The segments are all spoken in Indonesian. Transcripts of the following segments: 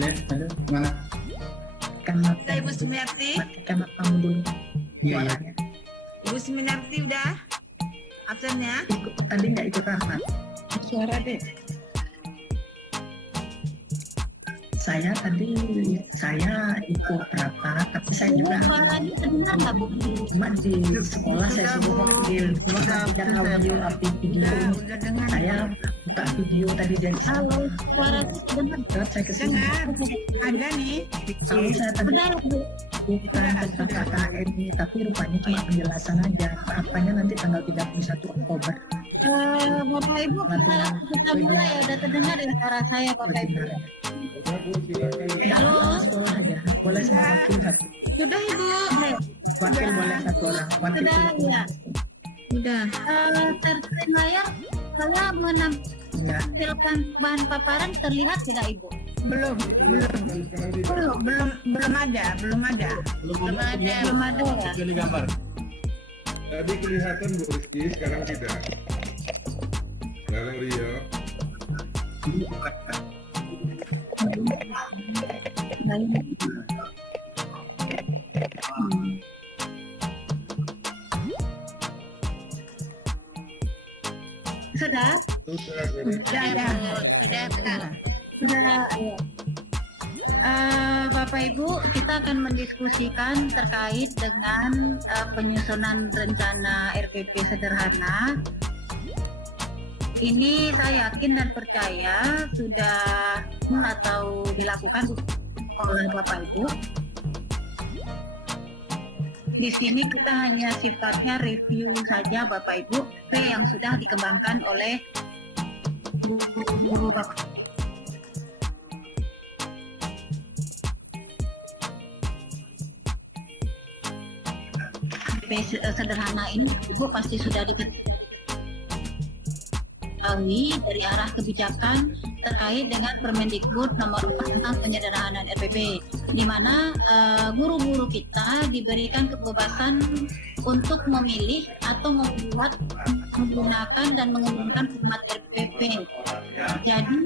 Halo, halo, mana? Kan Ibu Sumiarti. matikan kamu dulu. Iya, iya. Suaranya. Ibu Sumiarti udah absennya? Tadi nggak ikut Rahmat. Suara deh. Saya ikut rapat, tapi saya juga suaranya terdengar nggak Bu? cuma di sekolah saya suruh wakil, cuma tidak audio tapi video. Udah dengar. Saya buka video tadi dari Halo, suaranya terdengar. terus saya kesini. Dengar. Ada nih. Kalau saya tadi Sudah, Bu. bukan tentang KKN ini, tapi rupanya cuma penjelasan aja. Apanya nanti tanggal 31 Oktober. Bapak Ibu, kita mulai ya. Udah terdengar ya suara saya, Bapak Ibu. Halo. Sekolah aja. Boleh sama wakil satu. Sudah Ibu. Wakil boleh satu orang. Wakil Sudah, satu. ya. Udah. Terskrin layar, saya Ya. menampilkan bahan paparan terlihat tidak Ibu? Belum ada. Belum ada ya. jadi gambar. Tadi kelihatan Bu Rizky, sekarang tidak. Sekarang Rio. Baik. Sudah? Sudah ada. Sudah, ya. Bapak Ibu, kita akan mendiskusikan terkait dengan penyusunan rencana RPP sederhana. Ini saya yakin dan percaya sudah atau dilakukan oleh Bapak Ibu. Di sini kita hanya sifatnya review saja Bapak Ibu yang sudah dikembangkan oleh guru-guru Bapak. Sederhana ini Ibu pasti sudah diketahui dari arah kebijakan terkait dengan Permendikbud nomor 4 tentang penyederhanaan RPP, di mana guru-guru kita diberikan kebebasan untuk memilih atau membuat, menggunakan dan mengembangkan format RPP. Jadi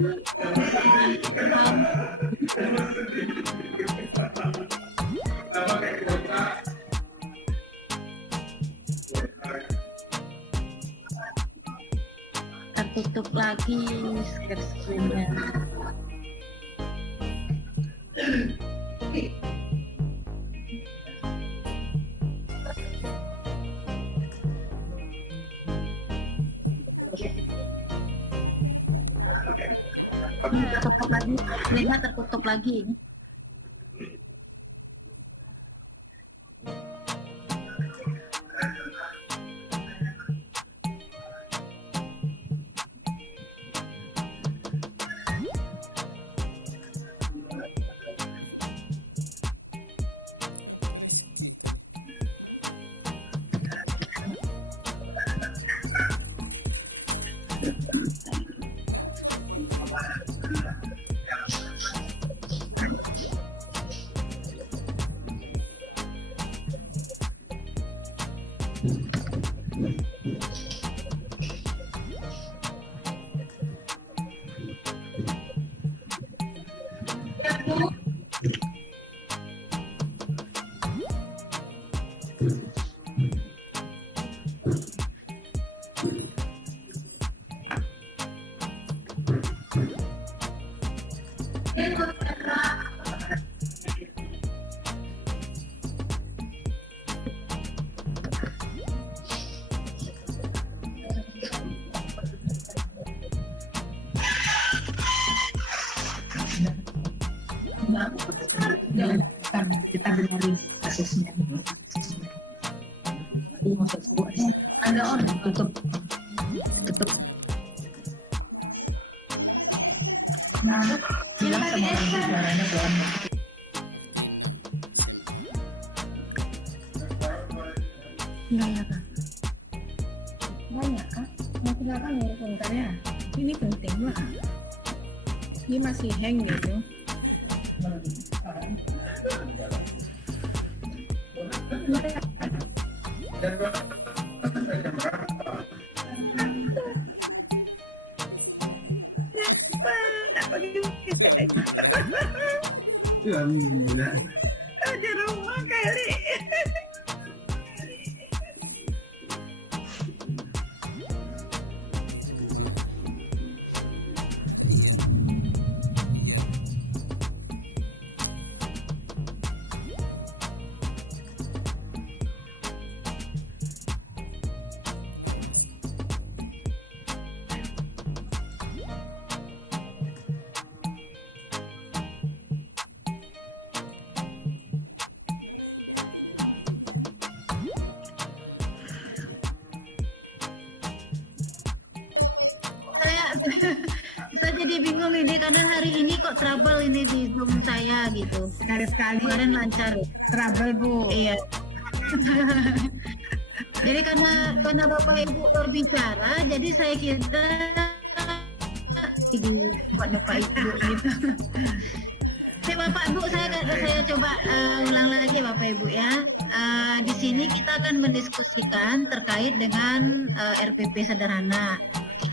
tertutup lagi screen-nya. Tertutup lagi, screen-nya tertutup lagi. Kita benarin kasusnya. Ada orang tutup. Bilang sama orang suaranya pelan. Banyak kan? Banyak kan? Mau silakan ya sebentar ya. Ini penting lah. Ini masih hang gitu. Apa gitu? Alhamdulillah. Di rumah kali. Saya jadi bingung ini karena hari ini kok trouble ini di Zoom saya gitu. Sekali-sekali Kemarin lancar. trouble, Bu. Iya. Jadi karena Bapak Ibu berbicara, jadi saya kira buat Bapak Ibu gitu. Oke Bapak Ibu, saya coba ulang lagi Bapak Ibu ya. Di sini kita akan mendiskusikan terkait dengan RPP sederhana.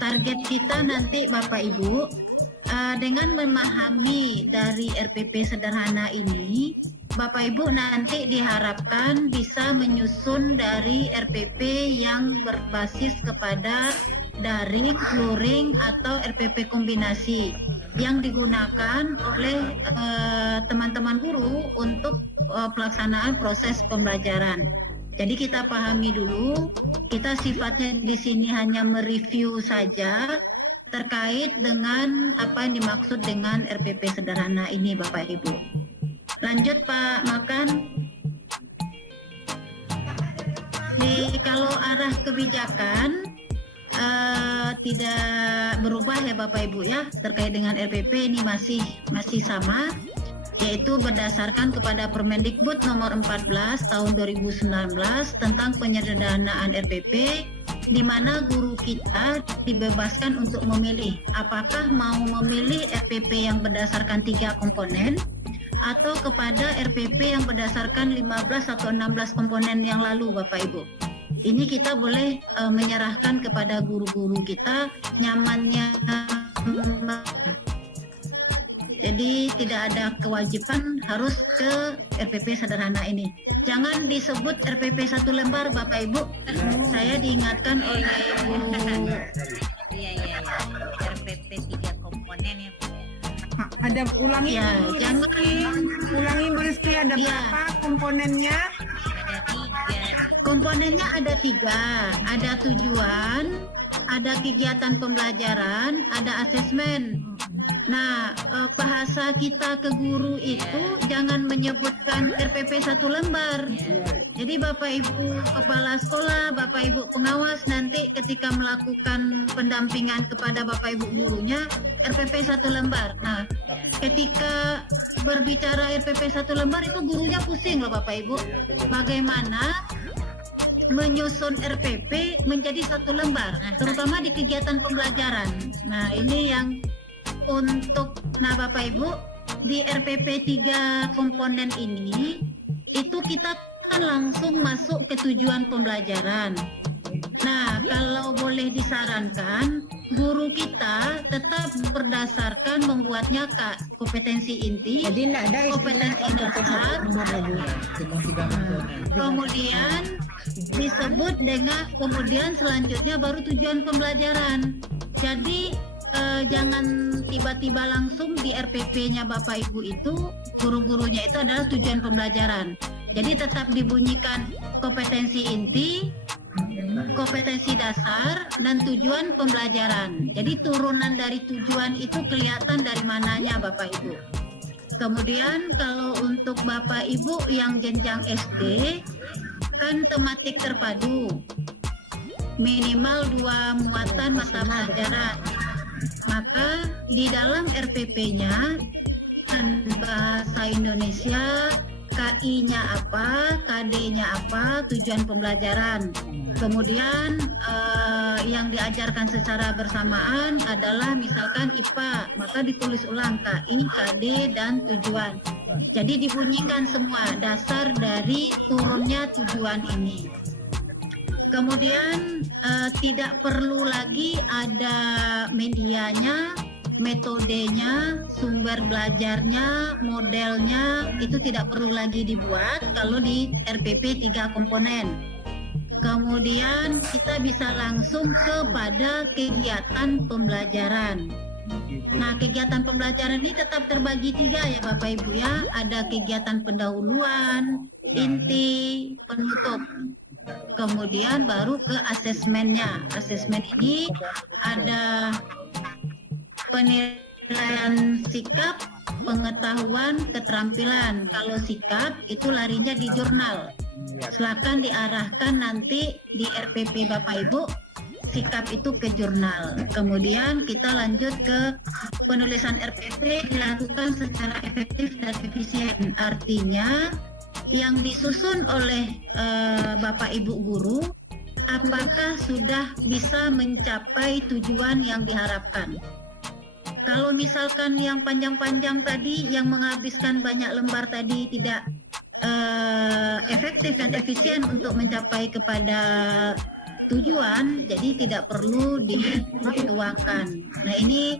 Target kita nanti Bapak Ibu dengan memahami dari RPP sederhana ini, Bapak Ibu nanti diharapkan bisa menyusun dari RPP yang berbasis kepada daring, luring atau RPP kombinasi yang digunakan oleh teman-teman guru untuk pelaksanaan proses pembelajaran. Jadi kita pahami dulu, kita sifatnya di sini hanya mereview saja terkait dengan apa yang dimaksud dengan RPP sederhana ini Bapak Ibu. Lanjut Pak Makan. Kalau arah kebijakan tidak berubah ya Bapak Ibu ya, terkait dengan RPP ini masih sama, yaitu berdasarkan kepada Permendikbud nomor 14 tahun 2019 tentang penyederhanaan RPP, di mana guru kita dibebaskan untuk memilih apakah mau memilih RPP yang berdasarkan 3 komponen atau kepada RPP yang berdasarkan 15 atau 16 komponen yang lalu Bapak Ibu. Ini kita boleh menyerahkan kepada guru-guru kita nyamannya. Jadi tidak ada kewajiban harus ke RPP sederhana ini. Jangan disebut RPP 1 lembar Bapak Ibu. Saya diingatkan oleh Ibu. Iya. RPP 3 komponen ya Bu. Ada ulangi Ya, Bu jangan. Rizky. Ulangi Bu Rizky, ada Ya. berapa komponennya? Ada 3. Komponennya ada 3, ada tujuan, ada kegiatan pembelajaran, ada asesmen. Nah, bahasa kita ke guru itu jangan menyebutkan RPP 1 lembar. Jadi Bapak Ibu Kepala Sekolah, Bapak Ibu Pengawas nanti ketika melakukan pendampingan kepada Bapak Ibu gurunya, RPP 1 lembar. Nah, ketika berbicara RPP 1 lembar itu gurunya pusing loh Bapak Ibu. Bagaimana menyusun RPP menjadi 1 lembar, terutama di kegiatan pembelajaran. Nah, ini yang untuk Bapak Ibu di RPP 3 komponen ini itu kita kan langsung masuk ke tujuan pembelajaran. Nah, kalau boleh disarankan, guru kita tetap berdasarkan membuatnya kompetensi inti, Jadi tidak ada istilah kompetensi dasar, kemudian disebut dengan kemudian selanjutnya baru tujuan pembelajaran. Jadi jangan tiba-tiba langsung di RPP-nya Bapak Ibu itu guru-gurunya itu adalah tujuan pembelajaran. Jadi tetap dibunyikan kompetensi inti, kompetensi dasar, dan tujuan pembelajaran. Jadi turunan dari tujuan itu kelihatan dari mananya Bapak Ibu. Kemudian kalau untuk Bapak Ibu yang jenjang SD kan tematik terpadu, minimal 2 muatan mata pelajaran. Maka di dalam RPP-nya kan bahasa Indonesia, KI-nya apa, KD-nya apa, tujuan pembelajaran. Kemudian yang diajarkan secara bersamaan adalah misalkan IPA, maka ditulis ulang KI, KD, dan tujuan. Jadi dibunyikan semua dasar dari turunnya tujuan ini. Kemudian tidak perlu lagi ada medianya, metodenya, sumber belajarnya, modelnya itu tidak perlu lagi dibuat kalau di RPP 3 komponen. Kemudian kita bisa langsung kepada kegiatan pembelajaran. Nah, kegiatan pembelajaran ini tetap terbagi 3 ya Bapak Ibu ya. Ada kegiatan pendahuluan, inti, penutup. Kemudian baru ke asesmennya. Asesmen ini ada penilaian sikap, pengetahuan, keterampilan. Kalau sikap itu larinya di jurnal. Silakan diarahkan nanti di RPP Bapak Ibu, sikap itu ke jurnal. Kemudian kita lanjut ke penulisan RPP dilakukan secara efektif dan efisien. Artinya yang disusun oleh Bapak Ibu guru, apakah sudah bisa mencapai tujuan yang diharapkan. Kalau misalkan yang panjang-panjang tadi, yang menghabiskan banyak lembar tadi tidak efektif dan efisien untuk mencapai kepada tujuan, jadi tidak perlu dituangkan. Nah, ini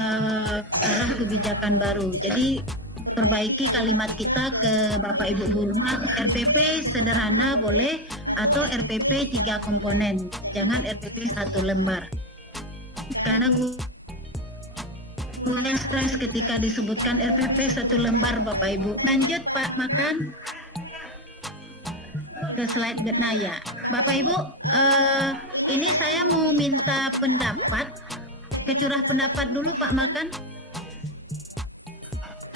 arah kebijakan baru. Jadi perbaiki kalimat kita ke Bapak Ibu guru, RPP sederhana boleh atau RPP 3 komponen, jangan RPP 1 lembar. Karena punya stres ketika disebutkan RPP 1 lembar Bapak Ibu. Lanjut Pak Makan ke slide Betnaya. Bapak Ibu, ini saya mau minta pendapat, kecurah pendapat dulu Pak Makan.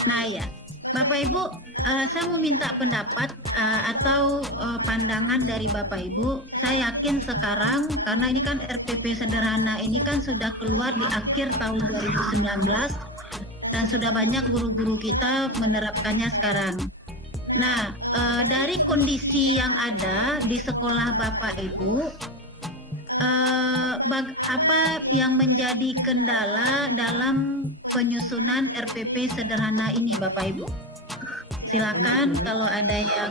Nah ya, Bapak Ibu, saya mau minta pendapat atau pandangan dari Bapak Ibu. Saya yakin sekarang, karena ini kan RPP sederhana, ini kan sudah keluar di akhir tahun 2019 dan sudah banyak guru-guru kita menerapkannya sekarang. Nah, dari kondisi yang ada di sekolah Bapak Ibu, apa yang menjadi kendala dalam penyusunan RPP sederhana ini Bapak Ibu? Silakan kalau ada yang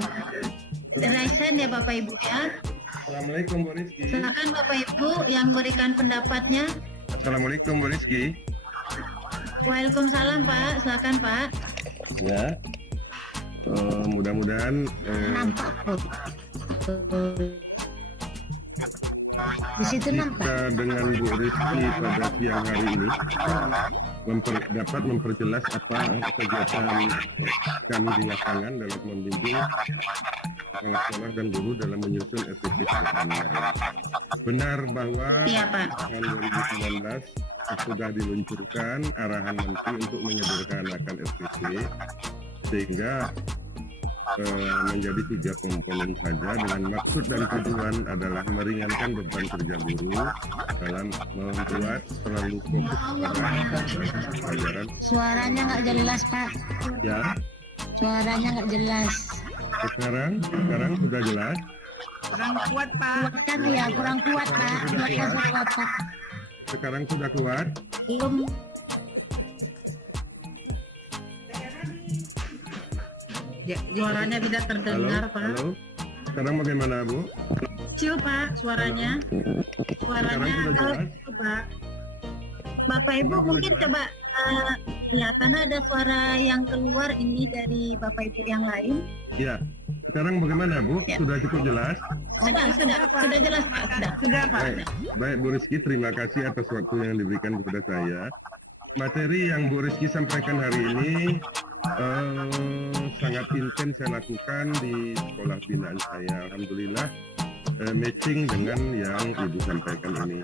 raise hand ya Bapak Ibu ya. Assalamualaikum Bu Rizky. Silakan Bapak Ibu yang berikan pendapatnya. Assalamualaikum Bu Rizky. Waalaikumsalam Pak, silakan Pak. Ya, mudah-mudahan Di situ nampak. kita dengan Bu Rizky pada siang hari ini dapat memperjelas apa kegiatan kami di lapangan dalam membimbing kepala sekolah dan guru dalam menyusun RPP sederhana. Benar bahwa tahun 2019 sudah diluncurkan arahan Menteri untuk menyederhanakan RPP sehingga menjadi 3 komponen saja dengan maksud dan tujuan adalah meringankan beban kerja guru dalam membuat terlalu fokus pada pelajaran. Suaranya nggak jelas Pak. Ya, Suaranya nggak jelas. sekarang sudah jelas. Kurang kuat Pak. Kan ya kurang kuat Pak. Kuatkan suara Bapak. Sekarang sudah kuat. Belum. Suaranya tidak terdengar Pak. Halo. Sekarang bagaimana Bu? Kecil Pak suaranya. Suaranya Sekarang sudah jelas? kecil Pak. Bapak Ibu mungkin coba ya karena ada suara yang keluar ini dari Bapak Ibu yang lain. Ya. Sekarang bagaimana Bu? Ya. Sudah cukup jelas? Sudah jelas Pak. Sudah Pak. Baik Bu Rizky, terima kasih atas waktu yang diberikan kepada saya. Materi yang Bu Rizky sampaikan hari ini sangat intens saya lakukan di sekolah binaan saya. Alhamdulillah matching dengan yang Ibu sampaikan ini.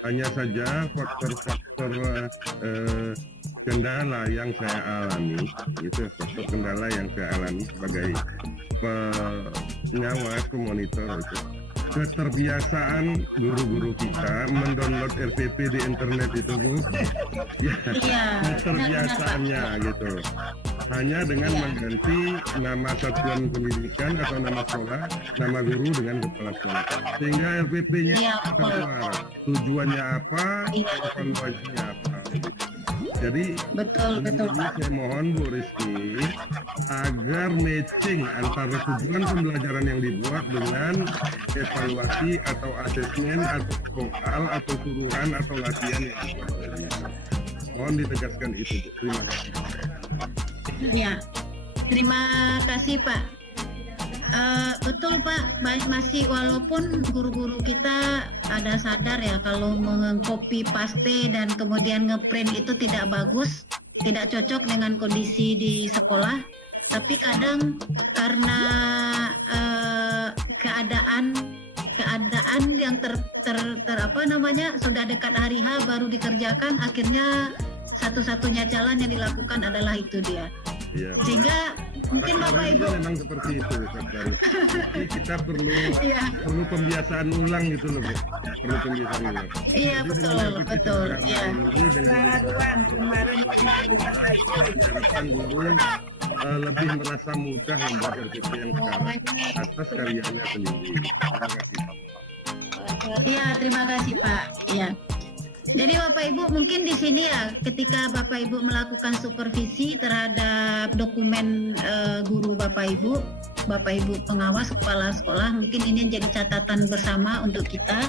Hanya saja faktor-faktor kendala yang saya alami, itu faktor kendala yang saya alami sebagai pengawas, pemonitor itu. Keterbiasaan guru-guru kita mendownload RPP di internet itu Bu, ya, Iya. keterbiasaannya gitu. Hanya dengan mengganti nama satuan pendidikan atau nama sekolah, nama guru dengan kepala sekolah, sehingga RPP-nya Iya, betul. keluar. Tujuannya apa, Iya. evaluasinya apa. Jadi Betul, betul ini Pak. saya mohon Bu Rizky agar matching antara tujuan pembelajaran yang dibuat dengan evaluasi atau asesmen atau soal atau suruhan atau latihan yang dibuat oleh guru. Mohon ditegaskan itu Bu. Terima kasih. Ya, terima kasih Pak. Betul Pak, masih walaupun guru-guru kita ada sadar ya kalau mengcopy paste dan kemudian ngeprint itu tidak bagus, tidak cocok dengan kondisi di sekolah. Tapi kadang karena keadaan yang sudah dekat hari H baru dikerjakan, akhirnya satu-satunya jalan yang dilakukan adalah itu dia. Ya, Sehingga mungkin Bapak Ibu memang seperti itu Ustaz Farid. Jadi kita perlu iya. perlu pembiasaan ulang gitu loh Bu. Perlu pembiasaan ulang. Iya Jadi betul, dengan mengikuti betul. program Iya. ini dengan Baruan kemarin diharapkan guru lebih merasa mudah membuat RPP yang sekarang atas karyanya sendiri. Terima kasih. Iya, terima kasih Pak. Iya. Jadi Bapak Ibu mungkin di sini ya ketika Bapak Ibu melakukan supervisi terhadap dokumen guru Bapak Ibu pengawas kepala sekolah, mungkin ini jadi catatan bersama untuk kita.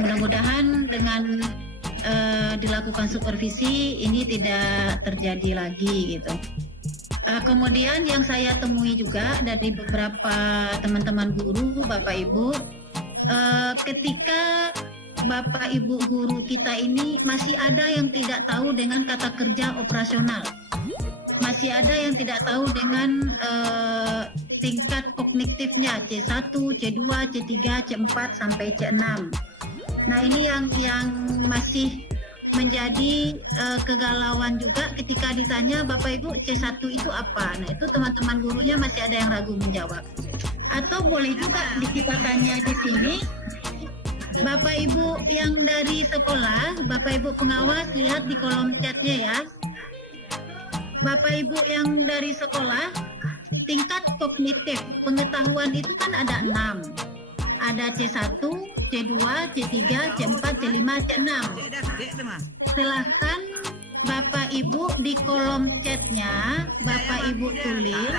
Mudah-mudahan dengan dilakukan supervisi ini tidak terjadi lagi gitu. Kemudian yang saya temui juga dari beberapa teman-teman guru Bapak Ibu, ketika Bapak Ibu guru kita ini masih ada yang tidak tahu dengan kata kerja operasional, masih ada yang tidak tahu dengan tingkat kognitifnya C1, C2, C3, C4 sampai C6. Nah ini yang masih menjadi kegalauan juga ketika ditanya Bapak Ibu C1 itu apa. Nah itu teman-teman gurunya masih ada yang ragu menjawab. Atau boleh juga kita tanya di sini, Bapak Ibu yang dari sekolah, Bapak Ibu pengawas lihat di kolom chatnya ya. Bapak Ibu yang dari sekolah, tingkat kognitif pengetahuan itu kan ada 6. Ada C1, C2, C3, C4, C5, C6. Silahkan Bapak Ibu di kolom chatnya, Bapak Ibu tulis.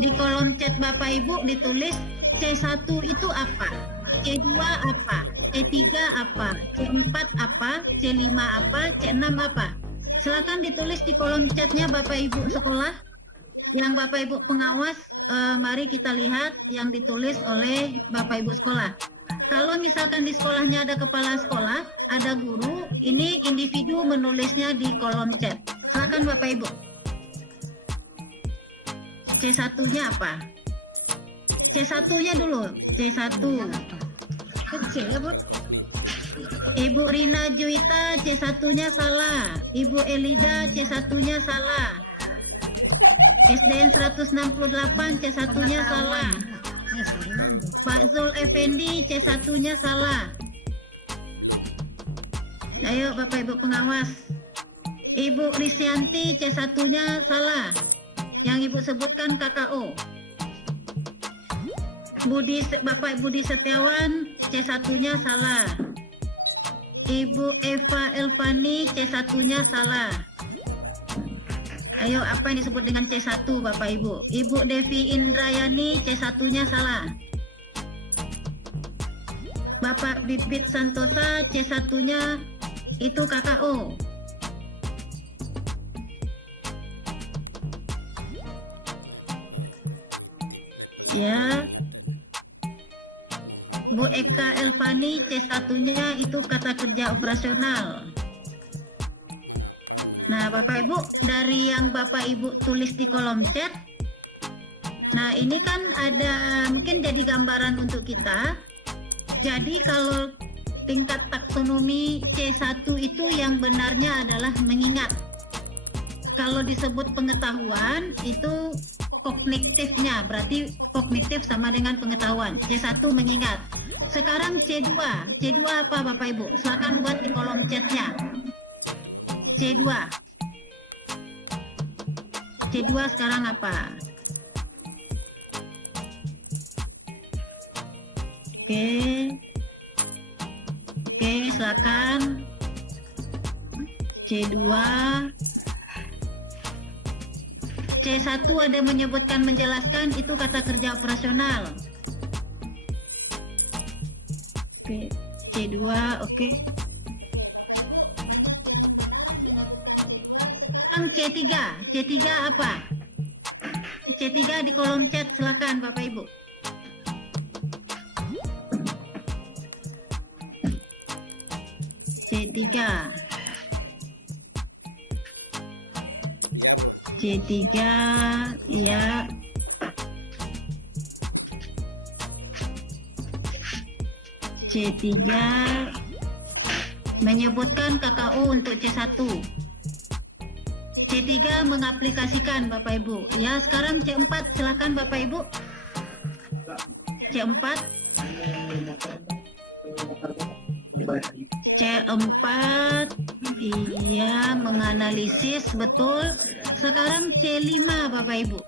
Di kolom chat Bapak Ibu ditulis C1 itu apa, C2 apa, C3 apa, C4 apa, C5 apa, C6 apa. Silakan ditulis di kolom chatnya Bapak Ibu sekolah. Yang Bapak Ibu pengawas, mari kita lihat yang ditulis oleh Bapak Ibu sekolah. Kalau misalkan di sekolahnya ada kepala sekolah, ada guru, ini individu menulisnya di kolom chat. Silakan Bapak Ibu. C1-nya apa? C1-nya dulu, C1. Kecil ya, Bu. Ibu Rina Juwita C1-nya salah. Ibu Elida C1-nya salah. SDN 168 C1-nya salah. Pak Zul Effendi C1-nya salah. Ayo Bapak Ibu pengawas. Ibu Risyanti C1-nya salah. Yang Ibu sebutkan KKO. Bapak Budi Setiawan C1-nya salah. Ibu Eva Elvani C1-nya salah. Ayo apa yang disebut dengan C1 Bapak Ibu? Ibu Devi Indrayani C1-nya salah. Bapak Bibit Santosa C1-nya itu KKO. Ya. Bu Eka Elvani C1-nya itu kata kerja operasional. Nah, Bapak Ibu, dari yang Bapak Ibu tulis di kolom chat, nah ini kan ada mungkin jadi gambaran untuk kita. Jadi kalau tingkat taksonomi C1 itu yang benarnya adalah mengingat. Kalau disebut pengetahuan itu kognitifnya, berarti kognitif sama dengan pengetahuan. C1 mengingat. Sekarang C2. C2 apa Bapak Ibu? Silakan buat di kolom chatnya. C2. C2 sekarang apa? Oke, silakan. C2, C1 ada menyebutkan menjelaskan, itu kata kerja operasional. Oke, C2, oke. C3, C3 apa? C3 di kolom chat, silakan Bapak Ibu. C3, C3 ya. C3 menyebutkan KKU untuk C1. C3 mengaplikasikan Bapak Ibu. Ya, sekarang C4 silakan Bapak Ibu. C4. C4 iya, menganalisis, betul. Sekarang C5 Bapak Ibu.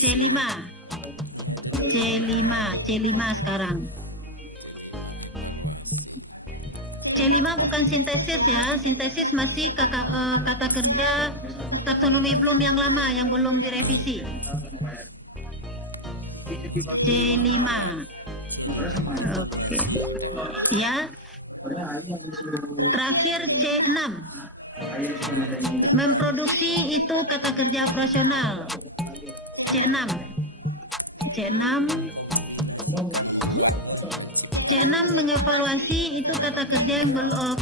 C5 sekarang. C5 bukan sintesis ya, sintesis masih kata kerja taksonomi belum yang lama, yang belum direvisi. C5. Oke. Ya. Terakhir C6. Memproduksi itu kata kerja operasional. C6. C6 mengevaluasi itu kata kerja yang belum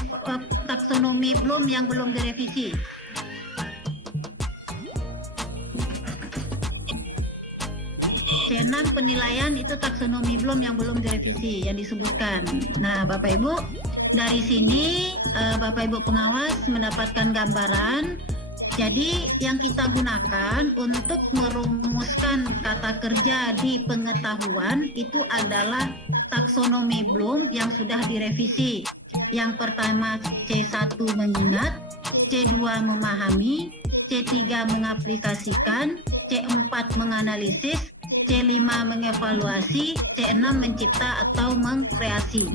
taksonomi belum yang belum direvisi. C6 penilaian itu taksonomi belum yang belum direvisi yang disebutkan. Nah, Bapak Ibu, dari sini Bapak Ibu pengawas mendapatkan gambaran. Jadi yang kita gunakan untuk merumuskan kata kerja di pengetahuan itu adalah taksonomi Bloom yang sudah direvisi. Yang pertama C1 mengingat, C2 memahami, C3 mengaplikasikan, C4 menganalisis, C5 mengevaluasi, C6 mencipta atau mengkreasi.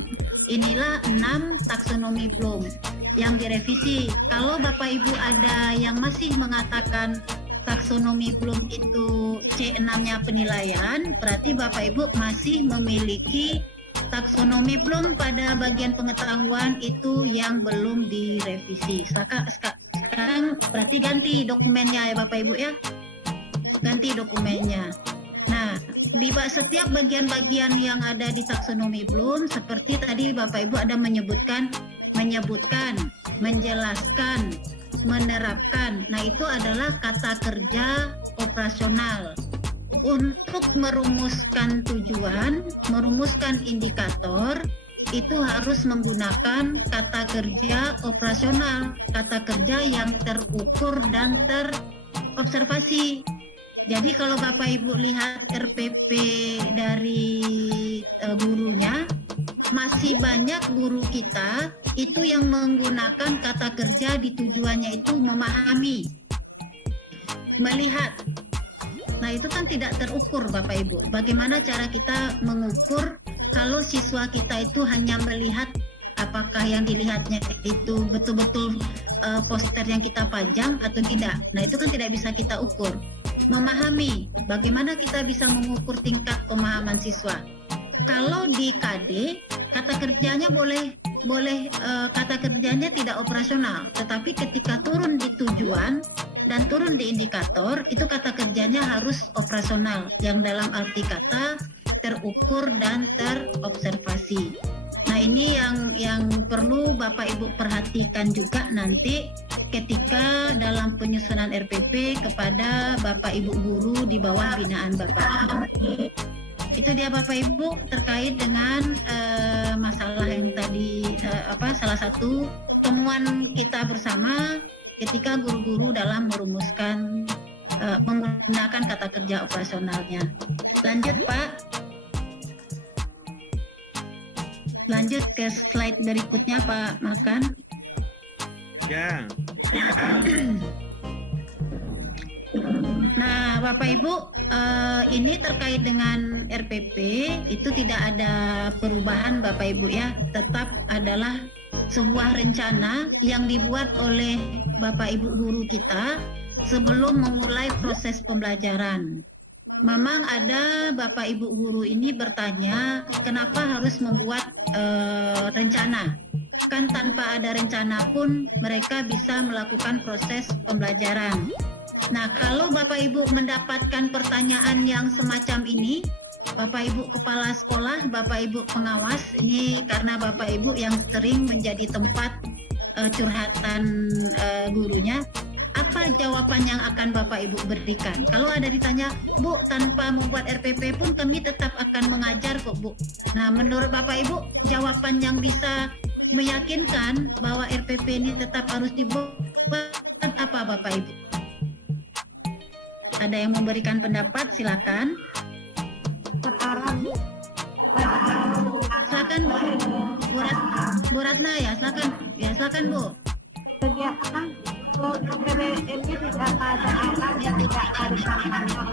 Inilah 6 taksonomi Bloom yang direvisi. Kalau Bapak Ibu ada yang masih mengatakan taksonomi Bloom itu C6-nya penilaian, berarti Bapak Ibu masih memiliki taksonomi Bloom pada bagian pengetahuan itu yang belum direvisi. Sekarang berarti ganti dokumennya ya Bapak Ibu ya. Ganti dokumennya. Nah, di setiap bagian-bagian yang ada di taksonomi Bloom, seperti tadi Bapak Ibu ada menyebutkan, menjelaskan, menerapkan. Nah, itu adalah kata kerja operasional. Untuk merumuskan tujuan, merumuskan indikator, itu harus menggunakan kata kerja operasional, kata kerja yang terukur dan terobservasi. Jadi kalau Bapak Ibu lihat RPP dari gurunya, masih banyak guru kita itu yang menggunakan kata kerja di tujuannya itu memahami, melihat. Nah, itu kan tidak terukur Bapak Ibu. Bagaimana cara kita mengukur kalau siswa kita itu hanya melihat apakah yang dilihatnya itu betul-betul poster yang kita pajang atau tidak. Nah, itu kan tidak bisa kita ukur. Memahami, bagaimana kita bisa mengukur tingkat pemahaman siswa. Kalau di KD, kata kerjanya boleh kata kerjanya tidak operasional, tetapi ketika turun di tujuan dan turun di indikator, itu kata kerjanya harus operasional, yang dalam arti kata terukur dan terobservasi. Nah, ini yang perlu Bapak Ibu perhatikan juga nanti ketika dalam penyusunan RPP kepada Bapak Ibu guru di bawah binaan Bapak. Itu dia Bapak Ibu terkait dengan masalah yang tadi salah satu temuan kita bersama ketika guru-guru dalam merumuskan menggunakan kata kerja operasionalnya. Lanjut Pak. Lanjut ke slide berikutnya Pak Makan. Ya. Nah, Bapak Ibu, ini terkait dengan RPP itu tidak ada perubahan Bapak Ibu ya, tetap adalah sebuah rencana yang dibuat oleh Bapak Ibu guru kita sebelum memulai proses pembelajaran. Memang ada Bapak Ibu guru ini bertanya kenapa harus membuat rencana. Kan tanpa ada rencana pun mereka bisa melakukan proses pembelajaran. Nah, kalau Bapak Ibu mendapatkan pertanyaan yang semacam ini, Bapak Ibu kepala sekolah, Bapak Ibu pengawas, ini karena Bapak Ibu yang sering menjadi tempat curhatan gurunya, apa jawaban yang akan Bapak Ibu berikan? Kalau ada ditanya, Bu, tanpa membuat RPP pun kami tetap akan mengajar kok, Bu. Nah, menurut Bapak Ibu, jawaban yang bisa meyakinkan bahwa RPP ini tetap harus dibuat apa Bapak Ibu? Ada yang memberikan pendapat? Silakan. Terarah, Bu. Silakan Bu Ratna ya, silakan. Ya, silakan Bu. Kegiatan PBM ini tidak pada arah yang tidak harus kantor.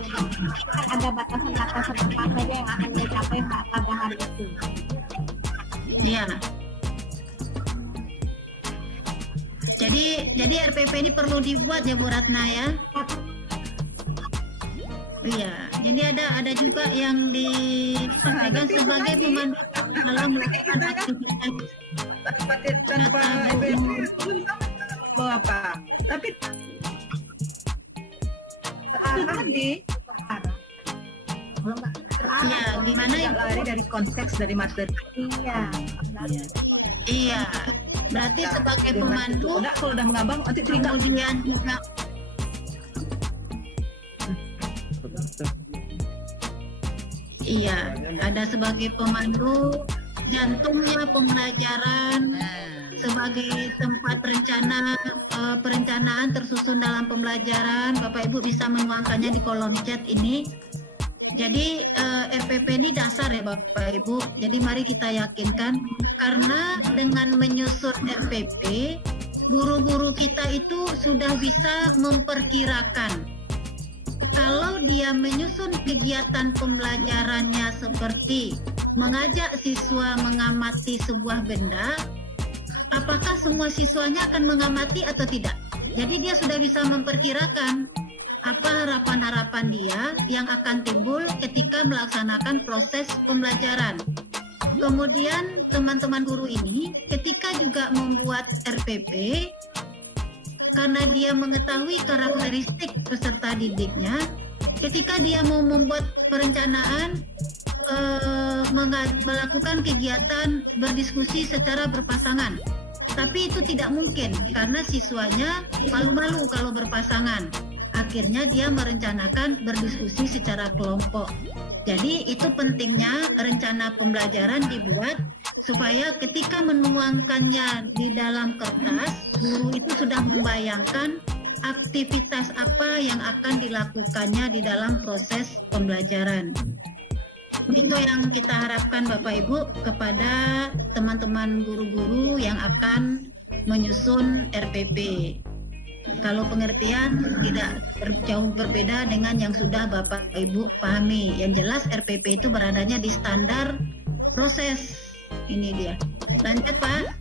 Kan ada batasan-batasan apa saja yang akan dicapai pada hari itu. Iya. Jadi RPP ini perlu dibuat ya Bu Ratna ya. Iya. Jadi ada juga yang disampaikan sebagai pemandu dalam melakukan aktivitas tanpa mau apa? Tapi tadi Iya, gimana ya? lari dari konteks dari materi. Iya. Berarti sebagai pemandu Udah, kalau udah mengambang nanti cerita. kemudian juga iya, ada sebagai pemandu, jantungnya pembelajaran, sebagai tempat perencanaan tersusun dalam pembelajaran. Bapak Ibu bisa menuangkannya di kolom chat ini. Jadi RPP ini dasar ya Bapak Ibu. Jadi mari kita yakinkan, karena dengan menyusun RPP, guru-guru kita itu sudah bisa memperkirakan. Kalau dia menyusun kegiatan pembelajarannya seperti mengajak siswa mengamati sebuah benda, apakah semua siswanya akan mengamati atau tidak? Jadi dia sudah bisa memperkirakan apa harapan-harapan dia yang akan timbul ketika melaksanakan proses pembelajaran. Kemudian teman-teman guru ini ketika juga membuat RPP, karena dia mengetahui karakteristik peserta didiknya, ketika dia mau membuat perencanaan, melakukan kegiatan berdiskusi secara berpasangan. Tapi itu tidak mungkin karena siswanya malu-malu kalau berpasangan. Akhirnya dia merencanakan berdiskusi secara kelompok. Jadi itu pentingnya rencana pembelajaran dibuat supaya ketika menuangkannya di dalam kertas, guru itu sudah membayangkan aktivitas apa yang akan dilakukannya di dalam proses pembelajaran. Itu yang kita harapkan Bapak Ibu kepada teman-teman guru-guru yang akan menyusun RPP. Kalau pengertian tidak jauh berbeda dengan yang sudah Bapak Ibu pahami. Yang jelas RPP itu beradanya di standar proses. Ini dia. Lanjut Pak.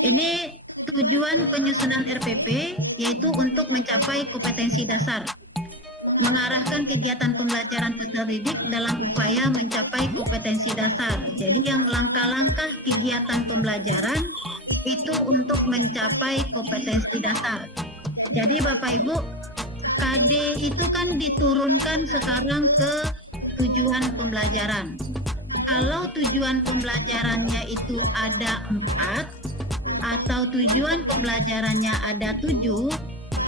Ini tujuan penyusunan RPP yaitu untuk mencapai kompetensi dasar, mengarahkan kegiatan pembelajaran peserta didik dalam upaya mencapai kompetensi dasar. Jadi yang langkah-langkah kegiatan pembelajaran itu untuk mencapai kompetensi dasar. Jadi Bapak Ibu, KD itu kan diturunkan sekarang ke tujuan pembelajaran. Kalau tujuan pembelajarannya itu ada 4 atau tujuan pembelajarannya ada 7,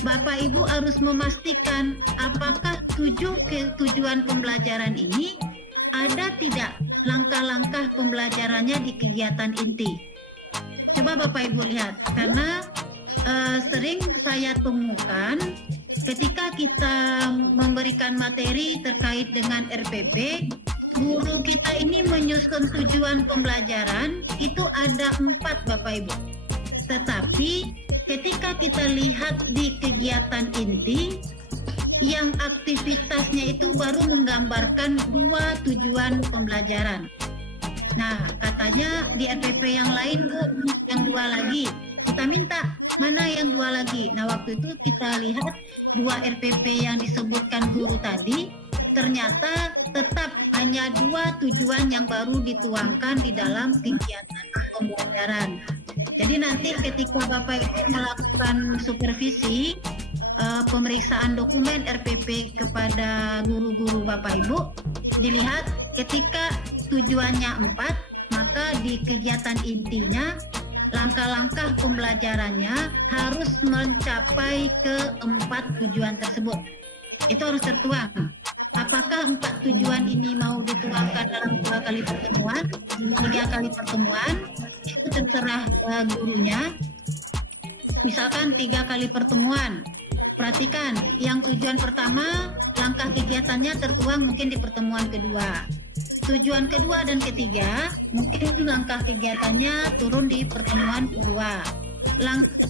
Bapak Ibu harus memastikan apakah 7 tujuan pembelajaran ini ada tidak langkah-langkah pembelajarannya di kegiatan inti. Coba Bapak Ibu lihat, karena sering saya temukan ketika kita memberikan materi terkait dengan RPP, guru kita ini menyusun tujuan pembelajaran itu ada 4 Bapak Ibu. Tetapi ketika kita lihat di kegiatan inti, yang aktivitasnya itu baru menggambarkan 2 tujuan pembelajaran. Nah, katanya di RPP yang lain Bu, yang 2 lagi. Kita minta mana yang 2 lagi. Nah, waktu itu kita lihat 2 RPP yang disebutkan guru tadi, ternyata tetap hanya 2 tujuan yang baru dituangkan di dalam kegiatan pembelajaran. Jadi nanti ketika Bapak Ibu melakukan supervisi pemeriksaan dokumen RPP kepada guru-guru Bapak Ibu, dilihat ketika tujuannya 4, maka di kegiatan intinya langkah-langkah pembelajarannya harus mencapai ke 4 tujuan tersebut. Itu harus tertuang. Apakah 4 tujuan ini mau dituangkan dalam 2 kali pertemuan, 3 kali pertemuan, itu terserah gurunya. Misalkan 3 kali pertemuan, perhatikan yang tujuan pertama langkah kegiatannya tertuang mungkin di pertemuan kedua. Tujuan kedua dan ketiga mungkin langkah kegiatannya turun di pertemuan kedua.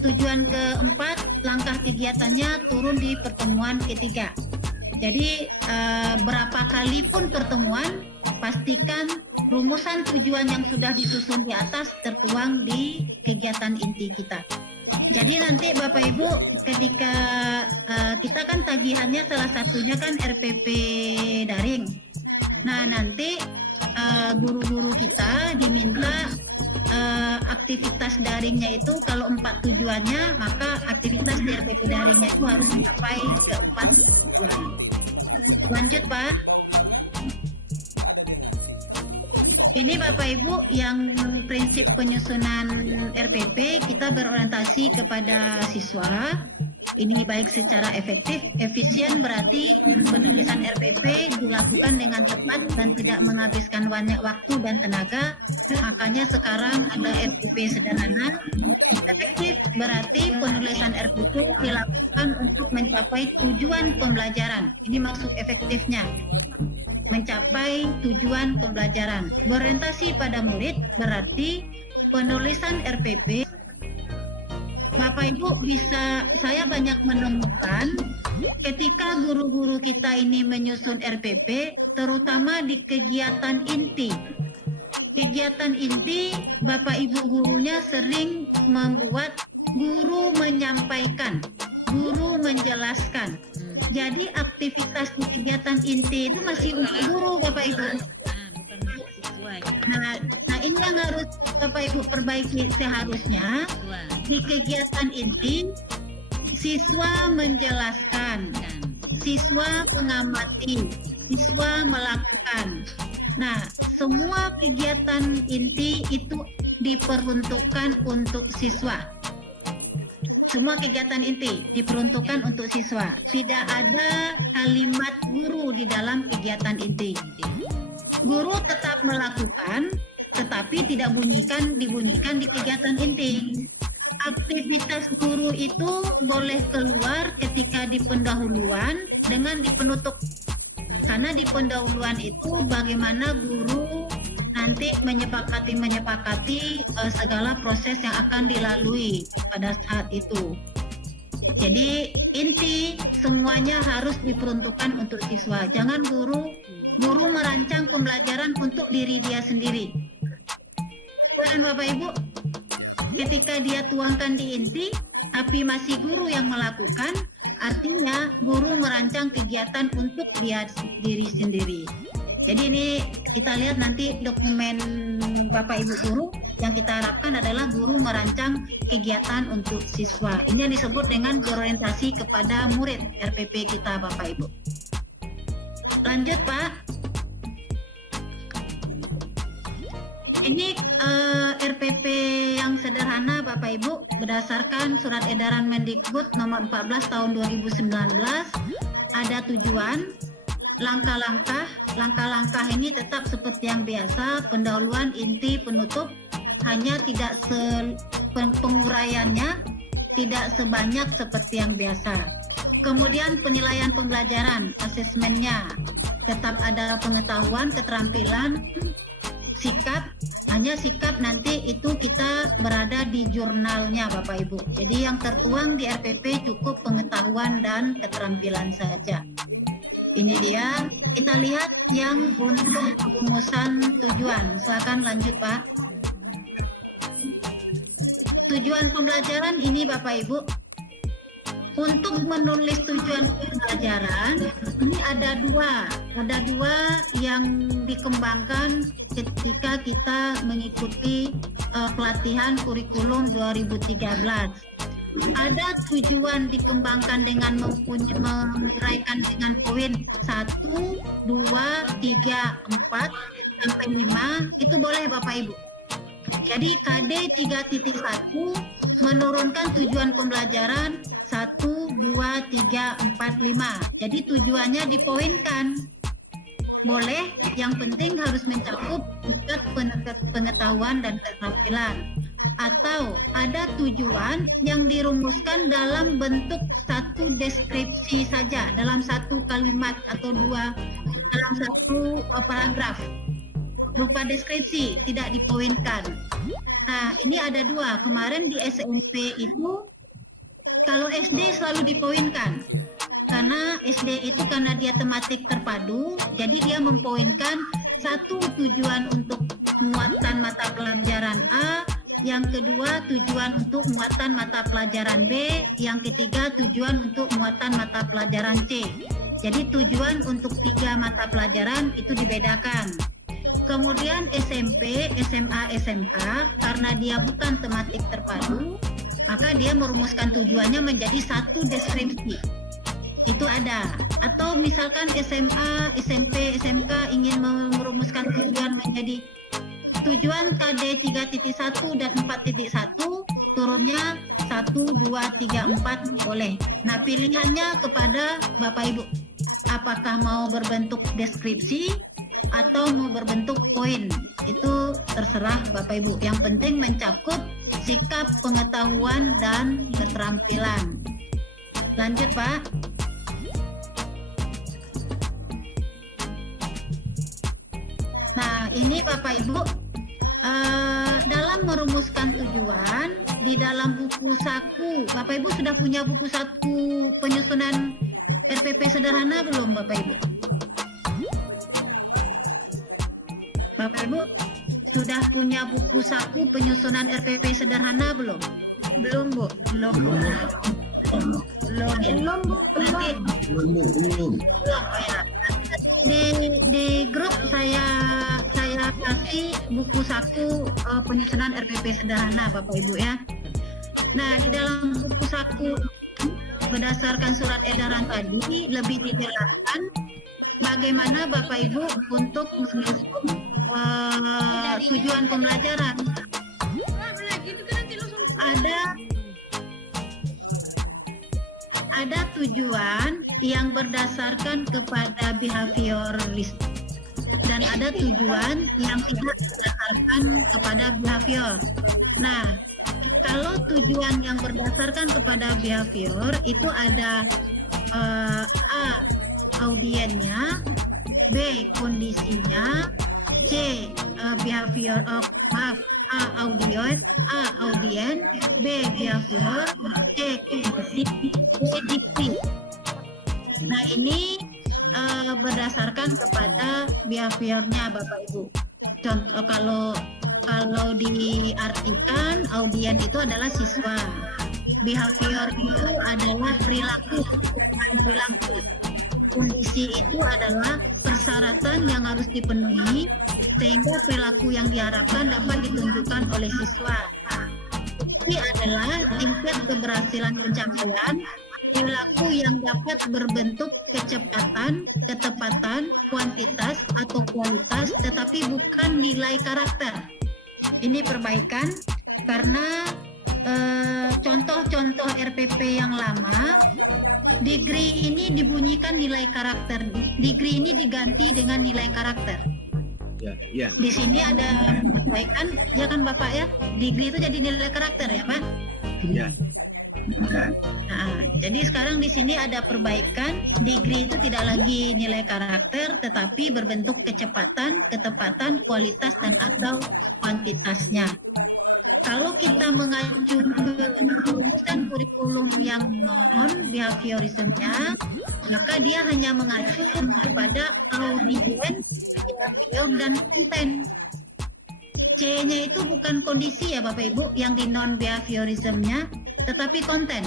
Tujuan keempat langkah kegiatannya turun di pertemuan ketiga. Jadi berapa kali pun pertemuan, pastikan rumusan tujuan yang sudah disusun di atas tertuang di kegiatan inti kita. Jadi nanti Bapak Ibu ketika kita kan tagihannya salah satunya kan RPP daring. Nah nanti guru-guru kita diminta aktivitas daringnya itu kalau 4 tujuannya, maka aktivitas di RPP daringnya itu harus mencapai ke 4 tujuan. Lanjut Pak. Ini Bapak Ibu yang prinsip penyusunan RPP kita berorientasi kepada siswa. Ini baik secara efektif, efisien berarti penulisan RPP dilakukan dengan tepat dan tidak menghabiskan banyak waktu dan tenaga. Makanya sekarang ada RPP sederhana. Efektif berarti penulisan RPP dilakukan untuk mencapai tujuan pembelajaran. Ini maksud efektifnya. Mencapai tujuan pembelajaran. Berorientasi pada murid berarti penulisan RPP. Bapak Ibu saya banyak menemukan ketika guru-guru kita ini menyusun RPP, terutama di kegiatan inti. Kegiatan inti, Bapak Ibu gurunya sering membuat guru menyampaikan, guru menjelaskan. Jadi aktivitas di kegiatan inti itu masih untuk guru Bapak Ibu. Nah ini yang harus Bapak Ibu perbaiki. Seharusnya di kegiatan inti siswa menjelaskan, siswa mengamati, siswa melakukan. Nah semua kegiatan inti itu diperuntukkan untuk siswa. Semua kegiatan inti diperuntukkan untuk siswa. Tidak ada kalimat guru di dalam kegiatan inti. Guru tetap melakukan, tetapi tidak dibunyikan di kegiatan inti. Aktivitas guru itu boleh keluar ketika di pendahuluan dengan di penutup. Karena di pendahuluan itu bagaimana guru nanti menyepakati segala proses yang akan dilalui pada saat itu. Jadi inti semuanya harus diperuntukkan untuk siswa. Jangan guru merancang pembelajaran untuk diri dia sendiri. Dan Bapak Ibu, ketika dia tuangkan di inti, tapi masih guru yang melakukan, artinya guru merancang kegiatan untuk diri sendiri. Jadi ini kita lihat nanti dokumen Bapak Ibu guru, yang kita harapkan adalah guru merancang kegiatan untuk siswa. Ini yang disebut dengan berorientasi kepada murid RPP kita Bapak Ibu. Lanjut Pak. Ini RPP yang sederhana Bapak Ibu berdasarkan surat edaran Mendikbud nomor 14 tahun 2019. Ada tujuan, langkah-langkah ini tetap seperti yang biasa, pendahuluan, inti, penutup, hanya tidak penguraiannya tidak sebanyak seperti yang biasa. Kemudian penilaian pembelajaran, asesmennya tetap ada pengetahuan, keterampilan, sikap, hanya sikap nanti itu kita berada di jurnalnya Bapak Ibu. Jadi yang tertuang di RPP cukup pengetahuan dan keterampilan saja. Ini dia Kita lihat yang untuk rumusan tujuan. Silakan lanjut, Pak. Tujuan pembelajaran ini Bapak Ibu. Untuk menulis tujuan pembelajaran ini ada dua yang dikembangkan ketika kita mengikuti pelatihan kurikulum 2013. Ada tujuan dikembangkan dengan menguraikan dengan poin 1, 2, 3, 4 sampai 5, itu boleh Bapak Ibu. Jadi KD 3.1 menurunkan tujuan pembelajaran 1, 2, 3, 4, 5. Jadi tujuannya dipoinkan. Boleh, yang penting harus mencakup tingkat pengetahuan dan keterampilan. Atau ada tujuan yang dirumuskan dalam bentuk satu deskripsi saja, dalam satu kalimat atau dua, dalam satu paragraf. Berupa deskripsi, tidak dipoinkan. Nah, ini ada dua. Kemarin di SMP itu, kalau SD selalu dipoinkan. Karena SD itu karena dia tematik terpadu, jadi dia mempoinkan satu tujuan untuk muatan mata pelajaran A, yang kedua tujuan untuk muatan mata pelajaran B, yang ketiga tujuan untuk muatan mata pelajaran C. Jadi tujuan untuk 3 mata pelajaran itu dibedakan. Kemudian SMP, SMA, SMK, karena dia bukan tematik terpadu, maka dia merumuskan tujuannya menjadi satu deskripsi. Itu ada. Atau misalkan SMA, SMP, SMK ingin merumuskan tujuan menjadi tujuan KD 3.1 dan 4.1, turunnya 1, 2, 3, 4 boleh. Nah, pilihannya kepada Bapak Ibu. Apakah mau berbentuk deskripsi atau mau berbentuk poin? Itu terserah Bapak Ibu. Yang penting mencakup sikap, pengetahuan, dan keterampilan. Lanjut, Pak. Nah, ini Bapak Ibu, dalam merumuskan tujuan, di dalam buku saku, Bapak Ibu sudah punya buku saku penyusunan RPP sederhana belum, Bapak Ibu? Bapak Ibu sudah punya buku saku penyusunan RPP sederhana belum? Belum, Bu. Belum. Di grup saya kasih buku saku penyusunan RPP sederhana Bapak Ibu ya. Nah, di dalam buku saku berdasarkan surat edaran tadi lebih dijelaskan bagaimana Bapak Ibu untuk menyusun tujuan pembelajaran. Ada tujuan yang berdasarkan kepada behavioris dan ada tujuan yang tidak berdasarkan kepada behavior. Nah, kalau tujuan yang berdasarkan kepada behavior itu ada A, audiennya, B, kondisinya, C, behavior A, audien, B, behavior, C, kondisi, D, diksi. Nah, ini berdasarkan kepada behaviornya Bapak Ibu. Contoh kalau diartikan, audien itu adalah siswa, behavior itu adalah perilaku, kondisi itu adalah persyaratan yang harus dipenuhi sehingga perilaku yang diharapkan dapat ditunjukkan oleh siswa. Ini adalah tingkat keberhasilan pencapaian perilaku yang dapat berbentuk kecepatan, ketepatan, kuantitas atau kualitas, tetapi bukan nilai karakter. Ini perbaikan karena contoh-contoh RPP yang lama, degree ini dibunyikan nilai karakter, degree ini diganti dengan nilai karakter. Ya. Di sini ada perbaikan, ya kan Bapak ya? Degree itu jadi nilai karakter ya Pak? Ya. Nah, jadi sekarang di sini ada perbaikan, degree itu tidak lagi nilai karakter, tetapi berbentuk kecepatan, ketepatan, kualitas dan atau kuantitasnya. Kalau kita mengacu ke rumusan kurikulum yang non-behaviorismnya, maka dia hanya mengacu kepada audiens, behavior, dan konten. C-nya itu bukan kondisi ya Bapak Ibu yang di non-behaviorismnya, tetapi konten.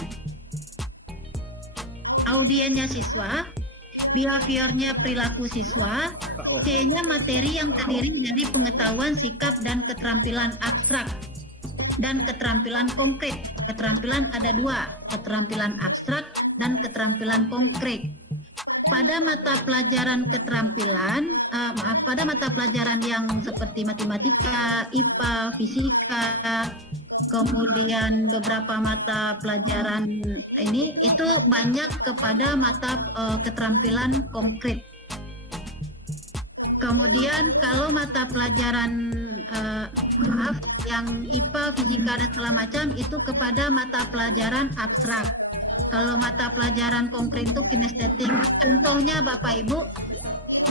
Audiensnya siswa, behaviornya perilaku siswa, C-nya materi yang terdiri dari pengetahuan, sikap, dan keterampilan abstrak dan keterampilan konkret. Keterampilan ada dua, keterampilan abstrak dan keterampilan konkret. Pada mata pelajaran keterampilan, pada mata pelajaran yang seperti matematika, IPA, fisika, kemudian beberapa mata pelajaran ini itu banyak kepada mata keterampilan konkret. Kemudian kalau mata pelajaran yang IPA, fisika dan segala macam itu kepada mata pelajaran abstrak. Kalau mata pelajaran konkret itu kinestetik. Contohnya Bapak Ibu,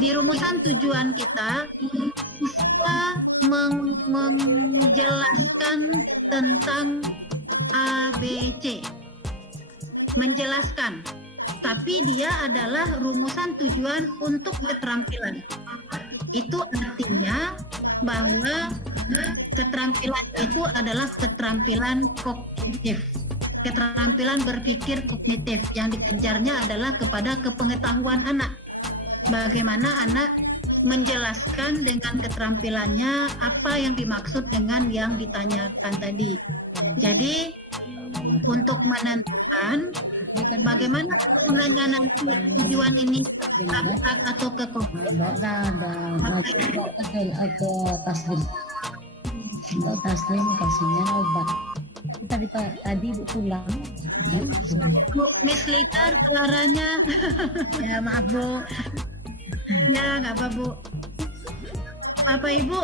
di rumusan tujuan kita, siswa menjelaskan tentang ABC. Menjelaskan. Tapi dia adalah rumusan tujuan untuk keterampilan. Itu artinya bahwa keterampilan itu adalah keterampilan kognitif. Keterampilan berpikir kognitif yang dikejarnya adalah kepada kepengetahuan anak. Bagaimana anak menjelaskan dengan keterampilannya apa yang dimaksud dengan yang ditanyakan tadi. Jadi untuk menentukan bagaimana sebenarnya nanti tujuan ini abstrak atau ke kognitif. Taslim kasihnya obat. Tadi Bu pulang. Bu, Miss Litar suaranya. Ya maaf Bu. Ya nggak apa Bu. Bapak Ibu,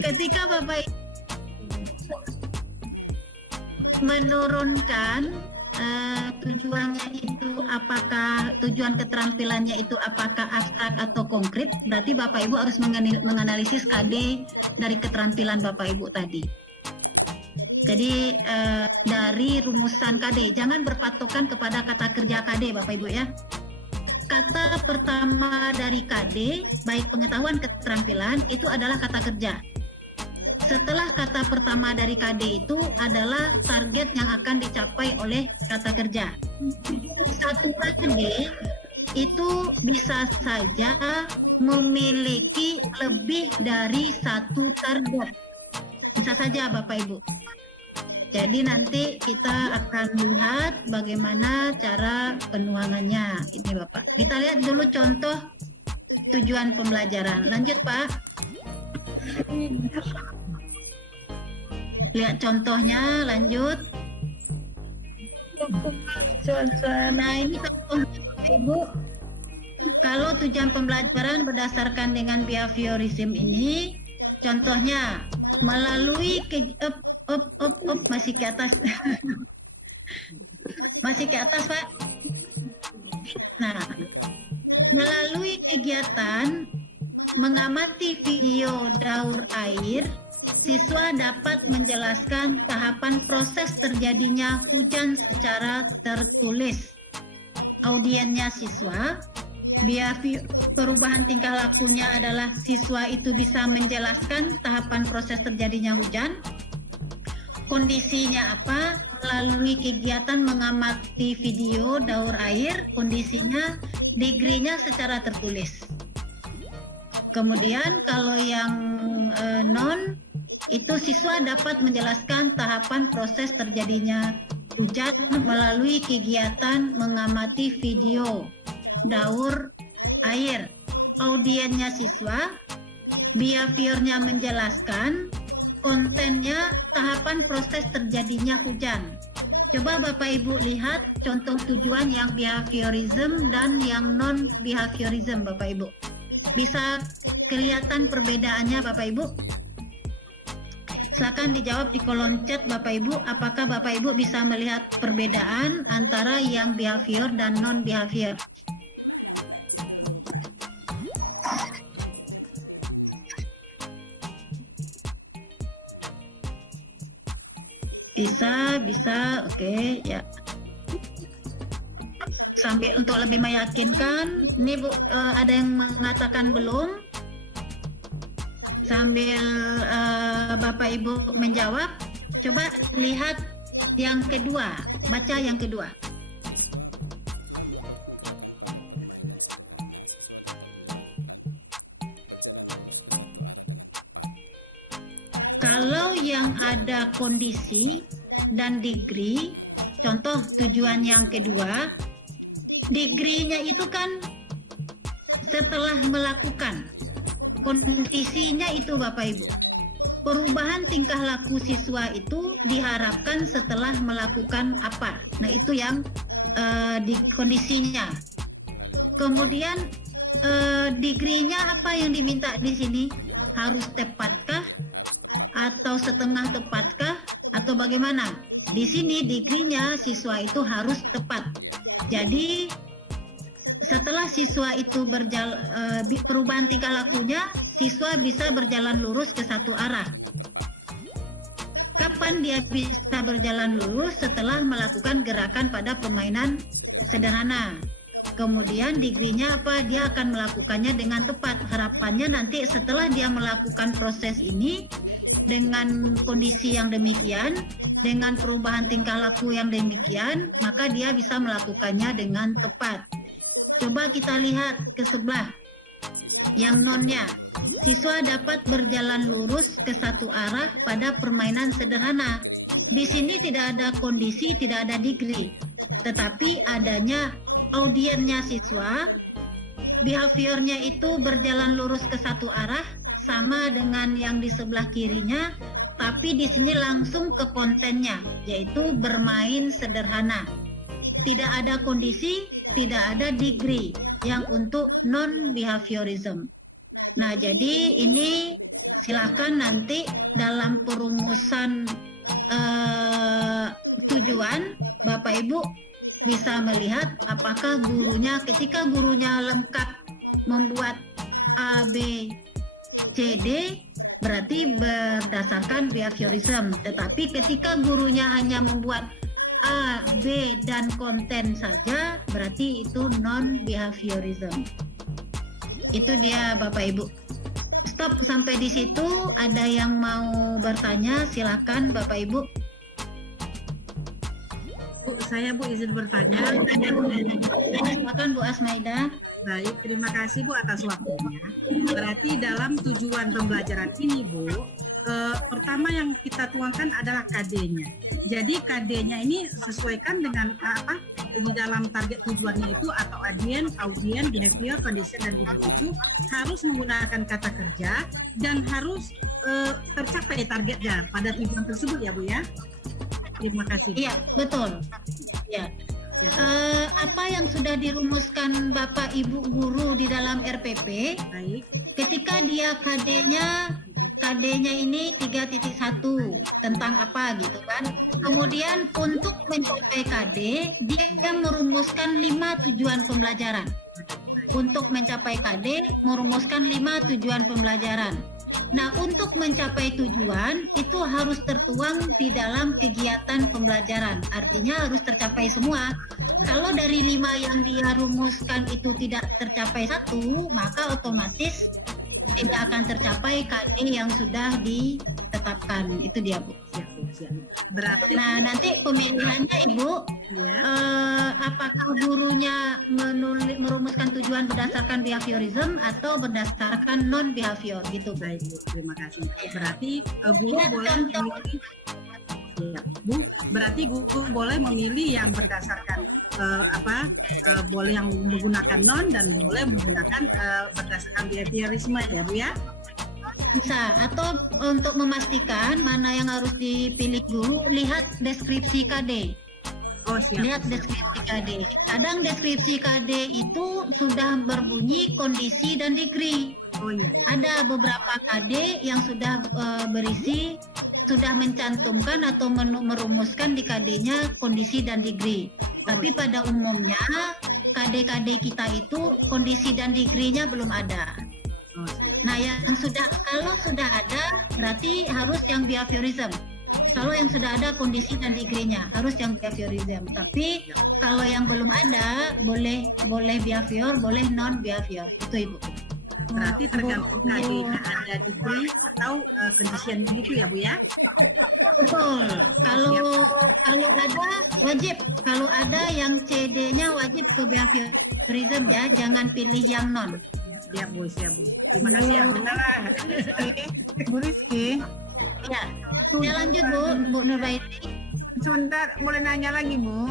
ketika Bapak Ibu menurunkan tujuannya itu apakah tujuan keterampilannya itu apakah abstrak atau konkret, berarti Bapak Ibu harus menganalisis KD dari keterampilan Bapak Ibu tadi. Jadi dari rumusan KD, jangan berpatokan kepada kata kerja KD Bapak Ibu ya. Kata pertama dari KD, baik pengetahuan keterampilan, itu adalah kata kerja. Setelah kata pertama dari KD itu adalah target yang akan dicapai oleh kata kerja. Satu KD itu bisa saja memiliki lebih dari satu target. Bisa saja Bapak Ibu. Jadi nanti kita akan lihat bagaimana cara penuangannya. Ini Bapak. Kita lihat dulu contoh tujuan pembelajaran. Lanjut Pak. Lihat contohnya, lanjut. Nah ini contohnya Bapak Ibu. Kalau tujuan pembelajaran berdasarkan dengan behaviorism ini, contohnya melalui masih ke atas. Masih ke atas Pak. Nah, melalui kegiatan mengamati video daur air, siswa dapat menjelaskan tahapan proses terjadinya hujan secara tertulis. Audiensnya siswa, perubahan tingkah lakunya adalah siswa itu bisa menjelaskan tahapan proses terjadinya hujan. Kondisinya apa? Melalui kegiatan mengamati video daur air, kondisinya degree-nya secara tertulis. Kemudian kalau yang non, itu siswa dapat menjelaskan tahapan proses terjadinya hujan melalui kegiatan mengamati video daur air. Audiensnya siswa, behaviornya menjelaskan, kontennya tahapan proses terjadinya hujan. Coba Bapak Ibu lihat contoh tujuan yang behaviorism dan yang non behaviorism Bapak Ibu. Bisa kelihatan perbedaannya Bapak Ibu? Silakan dijawab di kolom chat Bapak Ibu, apakah Bapak Ibu bisa melihat perbedaan antara yang behavior dan non behavior? Bisa, oke, ya. Sambil untuk lebih meyakinkan, ini Bu, ada yang mengatakan belum? Sambil Bapak Ibu menjawab, coba lihat yang kedua, baca yang kedua. Kalau yang ada kondisi dan degree, contoh tujuan yang kedua, degree-nya itu kan setelah melakukan. Kondisinya itu Bapak Ibu, perubahan tingkah laku siswa itu diharapkan setelah melakukan apa. Nah itu yang di kondisinya. Kemudian degree-nya apa yang diminta di sini? Harus tepatkah? Atau setengah tepatkah? Atau bagaimana? Di sini degree-nya siswa itu harus tepat. Jadi setelah siswa itu perubahan tingkah lakunya, siswa bisa berjalan lurus ke satu arah. Kapan dia bisa berjalan lurus? Setelah melakukan gerakan pada permainan sederhana. Kemudian degree-nya apa? Dia akan melakukannya dengan tepat. Harapannya nanti setelah dia melakukan proses ini dengan kondisi yang demikian, dengan perubahan tingkah laku yang demikian, maka dia bisa melakukannya dengan tepat. Coba kita lihat ke sebelah yang nonnya. Siswa dapat berjalan lurus ke satu arah pada permainan sederhana. Di sini tidak ada kondisi, tidak ada degree, tetapi adanya audiennya siswa, behaviornya itu berjalan lurus ke satu arah, sama dengan yang di sebelah kirinya, tapi di sini langsung ke kontennya, yaitu bermain sederhana. Tidak ada kondisi, tidak ada degree yang untuk non-behaviorism. Nah, jadi ini silakan nanti dalam perumusan tujuan, Bapak Ibu bisa melihat apakah gurunya, ketika gurunya lengkap membuat A, B, C, D, berarti berdasarkan behaviorism. Tetapi ketika gurunya hanya membuat A, B, dan konten saja, berarti itu non-behaviorism. Itu dia Bapak Ibu. Stop sampai di situ. Ada yang mau bertanya? Silakan Bapak Ibu. Bu, saya Bu izin bertanya. Silakan Bu Asmaida. Baik, terima kasih Bu atas waktunya. Berarti dalam tujuan pembelajaran ini Bu, pertama yang kita tuangkan adalah KD-nya. Jadi KD-nya ini sesuaikan dengan apa di dalam target tujuannya itu, atau audien, behavior, condition, dan degree itu harus menggunakan kata kerja dan harus tercapai targetnya pada tujuan tersebut ya Bu ya. Terima kasih Bu. Iya, betul. Ya. Apa yang sudah dirumuskan Bapak Ibu guru di dalam RPP, Baik. ketika dia KD-nya ini 3.1 tentang apa gitu kan. Kemudian untuk mencapai KD, dia merumuskan 5 tujuan pembelajaran. Untuk mencapai KD, merumuskan 5 tujuan pembelajaran. Nah, untuk mencapai tujuan itu harus tertuang di dalam kegiatan pembelajaran. Artinya harus tercapai semua. Kalau dari 5 yang dia rumuskan itu tidak tercapai 1, maka otomatis tidak akan tercapai KD yang sudah ditetapkan. Itu dia Bu. Siap. Berarti Nah, nanti pemilihannya Ibu, ya. apakah gurunya merumuskan tujuan berdasarkan behaviorism atau berdasarkan non-behavior gitu. Baik Bu, terima kasih. Berarti guru Ya, boleh contoh. memilih. Siap, Bu. Berarti guru boleh memilih yang berdasarkan boleh yang menggunakan non dan boleh menggunakan berdasarkan behaviorisme ya Bu ya. Bisa, atau untuk memastikan mana yang harus dipilih guru, lihat deskripsi KD. Oh siap. Lihat deskripsi KD. Kadang deskripsi KD itu sudah berbunyi kondisi dan degree. Oh iya. Ada beberapa KD yang sudah berisi, sudah mencantumkan atau merumuskan di KD-nya kondisi dan degree. Tapi pada umumnya KD-KD kita itu kondisi dan degree-nya belum ada. Oh siap. Nah, yang sudah, kalau sudah ada berarti harus yang behaviorism. Kalau yang sudah ada kondisi dan degree-nya harus yang behaviorism. Tapi kalau yang belum ada boleh behavior, boleh non behavior. Itu Ibu. Berarti tergantung KD-nya ada degree atau condition gitu ya Bu ya? Betul. Kalau ada wajib. Kalau ada yang CD-nya wajib ke behaviorism ya, jangan pilih yang non. Siap Bu, siap Bu. Terima kasih ya Bu. Bu Rizky, Ya. Ya lanjut Bu Nurbaiti. sebentar boleh nanya lagi Bu?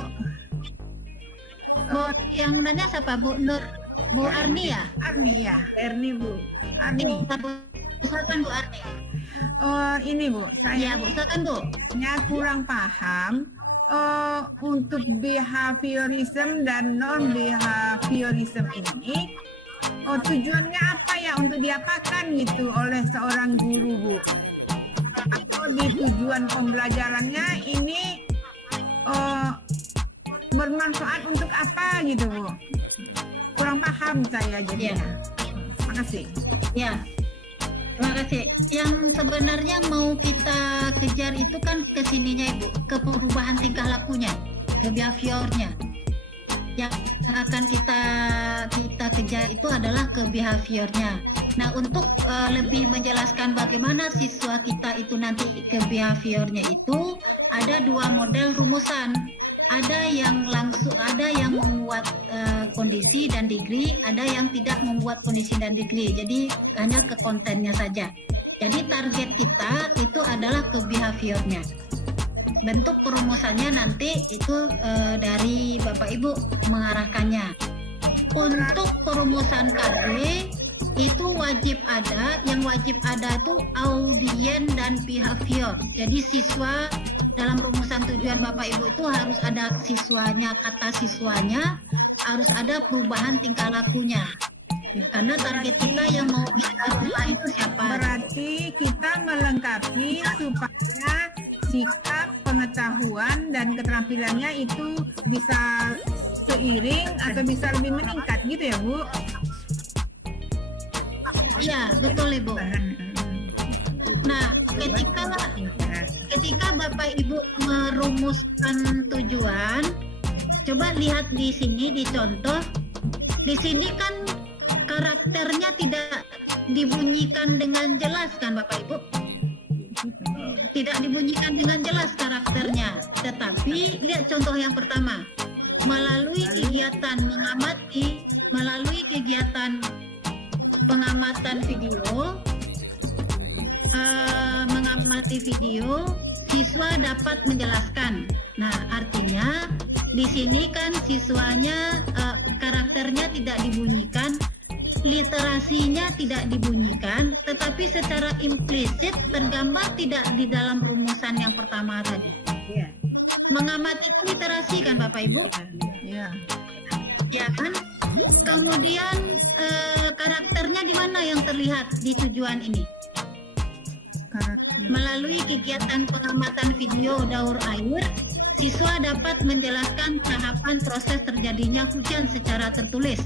Bu, yang nanya siapa Bu Arni ya? Arni ya, Erni Bu. Arni. Silakan Bu Arni. Ini Bu, Ya saya Bu, silakan Bu. kurang paham untuk behaviorism dan non behaviorism ini. Tujuannya apa ya untuk diapakan gitu oleh seorang guru Bu? Atau di tujuan pembelajarannya ini bermanfaat untuk apa gitu Bu? Kurang paham saya jadinya. Makasih. Ya. Terima kasih. Yang sebenarnya mau kita kejar itu kan kesininya Ibu, ke perubahan tingkah lakunya, ke behaviornya. Yang akan kita kejar itu adalah ke behaviornya. Nah, untuk lebih menjelaskan bagaimana siswa kita itu nanti ke behaviornya itu ada dua model rumusan. Ada yang langsung, ada yang membuat kondisi dan degree, ada yang tidak membuat kondisi dan degree. Jadi hanya ke kontennya saja. Jadi target kita itu adalah ke behaviornya. Bentuk perumusannya nanti itu dari Bapak Ibu mengarahkannya. Untuk perumusan KD itu wajib ada, yang wajib ada itu audien dan behavior. Jadi siswa dalam rumusan tujuan Bapak Ibu itu harus ada siswanya, kata siswanya, harus ada perubahan tingkah lakunya. Karena target kita yang mau kita ubah itu siapa? Berarti kita melengkapi supaya sikap, pengetahuan, dan keterampilannya itu bisa seiring atau bisa lebih meningkat gitu ya Bu? Iya, betul Ibu. Nah, ketika Bapak Ibu merumuskan tujuan, coba lihat di sini di contoh. Di sini kan karakternya tidak dibunyikan dengan jelas kan Bapak Ibu? Tidak dibunyikan dengan jelas karakternya. Tetapi lihat contoh yang pertama. Melalui kegiatan mengamati, melalui kegiatan pengamatan video, mengamati video, siswa dapat menjelaskan. Nah, artinya di sini kan siswanya karakternya tidak dibunyikan, literasinya tidak dibunyikan, tetapi secara implisit tergambar tidak di dalam rumusan yang pertama tadi. Iya. Mengamati itu literasi kan Bapak Ibu? Ya. Ya kan? Kemudian karakternya di mana yang terlihat di tujuan ini? Melalui kegiatan pengamatan video daur air, siswa dapat menjelaskan tahapan proses terjadinya hujan secara tertulis.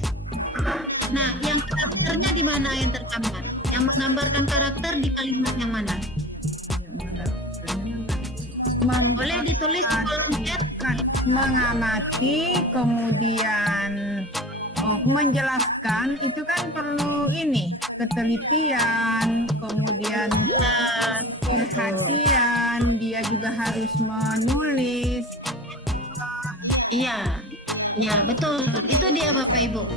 Nah, yang karakternya di mana yang tergambar? Yang menggambarkan karakter di kalimat yang mana? Boleh ditulis di kolom chat. Mengamati, kemudian menjelaskan, itu kan perlu ini ketelitian, kemudian perhatian, dia juga harus menulis. Iya, iya betul. Itu dia Bapak Ibu.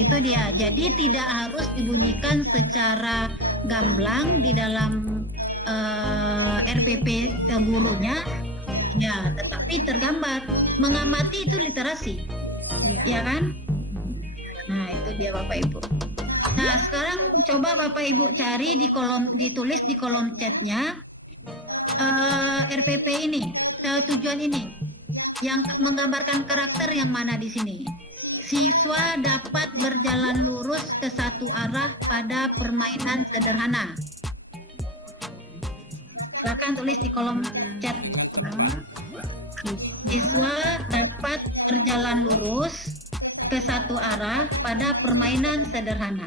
Itu dia. Jadi tidak harus dibunyikan secara gamblang di dalam RPP gurunya, ya, tetapi tergambar. Mengamati itu literasi, ya kan? Nah, itu dia Bapak Ibu. Nah, sekarang coba Bapak Ibu cari di kolom, ditulis di kolom chatnya RPP ini, tujuan ini, yang menggambarkan karakter yang mana di sini. Siswa dapat berjalan lurus ke satu arah pada permainan sederhana. Silakan tulis di kolom chat. Siswa dapat berjalan lurus ke satu arah pada permainan sederhana.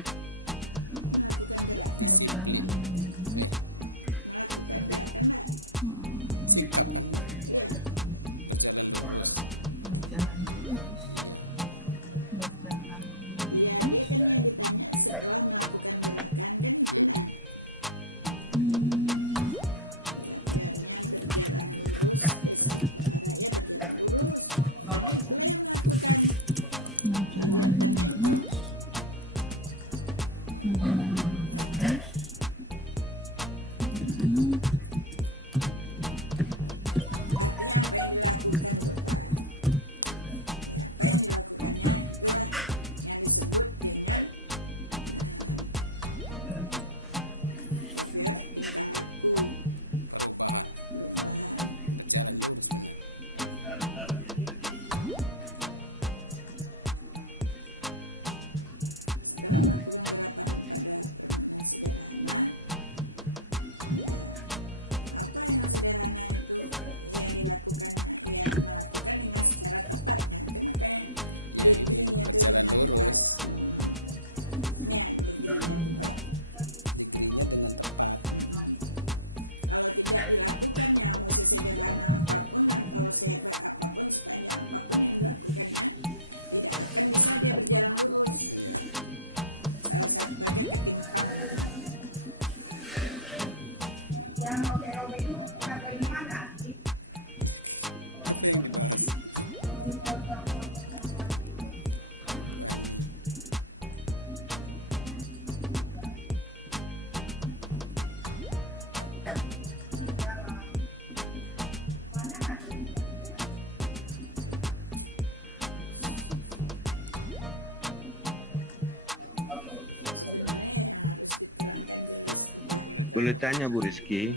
Boleh tanya Bu Rizky?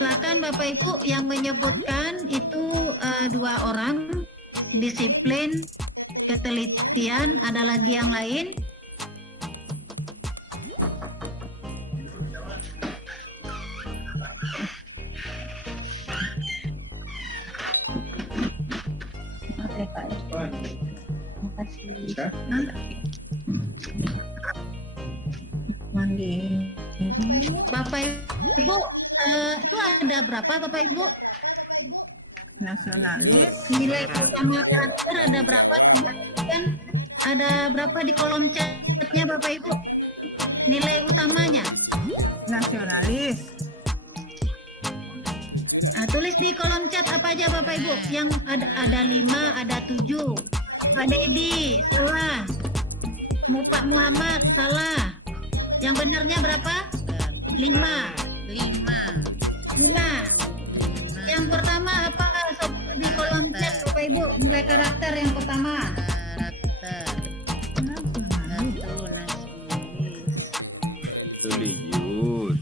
Silakan Bapak Ibu yang menyebutkan itu 2 orang, disiplin, ketelitian, ada lagi yang lain? Oke Pak. Makasih. Bapak Ibu, itu ada berapa Bapak Ibu? Nasionalis, Nilai utama karakter ada berapa? Kan ada berapa di kolom chatnya Bapak Ibu? Nilai utamanya. nasionalis, Nah, tulis di kolom chat apa aja Bapak Ibu? Yang ada 5, ada 7. Pak Dedi salah. Pak Muhammad salah. Yang benarnya berapa? 5. 5. Yang pertama apa? Di kolom chat Bapak Ibu, nilai karakter yang pertama. Religius.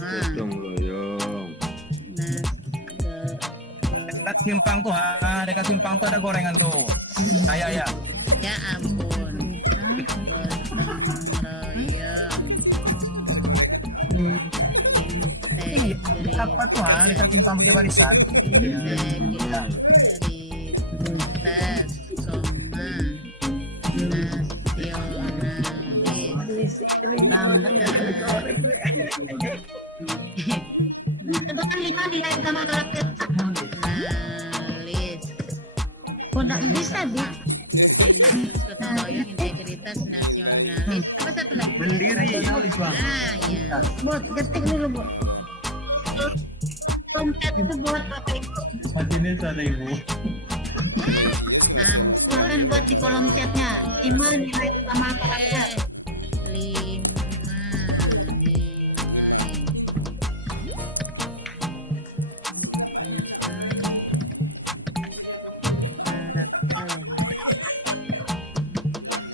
Gotong royong. Dekat simpang tuh, dekat simpang tuh ada gorengan tuh. Ya. Ya ampun. Gotong royong. Apa tuh, dekat simpang pakai barisan. Integritas, Sebutkan 5 nilai utama karakter. nasionalis, Oh, nggak bisa, Bi. religius, gotong royong, integritas, nasionalis. Apa satu lagi? Mandiri. Ah, ya. Buat ketik dulu, Bu. Tongkat itu buat Bapak Ibu. Ini ada ibu. Ampun. Silakan buat di kolom chatnya. 5 nilai utama karakter. 5 nilai.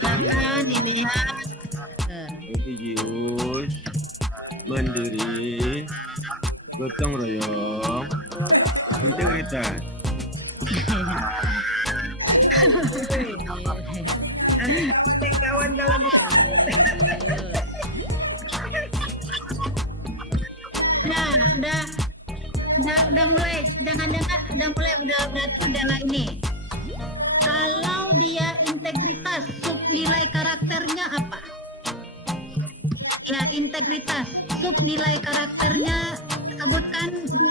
Silakan dilihat. Religius. Mandiri. Gotong royong. Integritas. kawan kalau Udah mulai, udah mulai, berarti udah ini. Kalau dia integritas, sub nilai karakternya apa? Ya, integritas, sub nilai karakternya sebutkan 2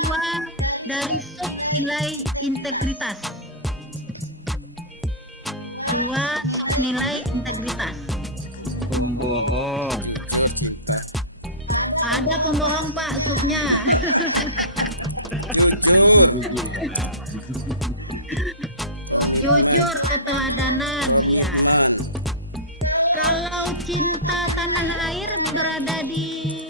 dari sub nilai integritas. 2 sub nilai integritas. Pembohong. Ada pembohong Pak, subnya. Jujur, keteladanan, ya. Kalau cinta tanah air berada di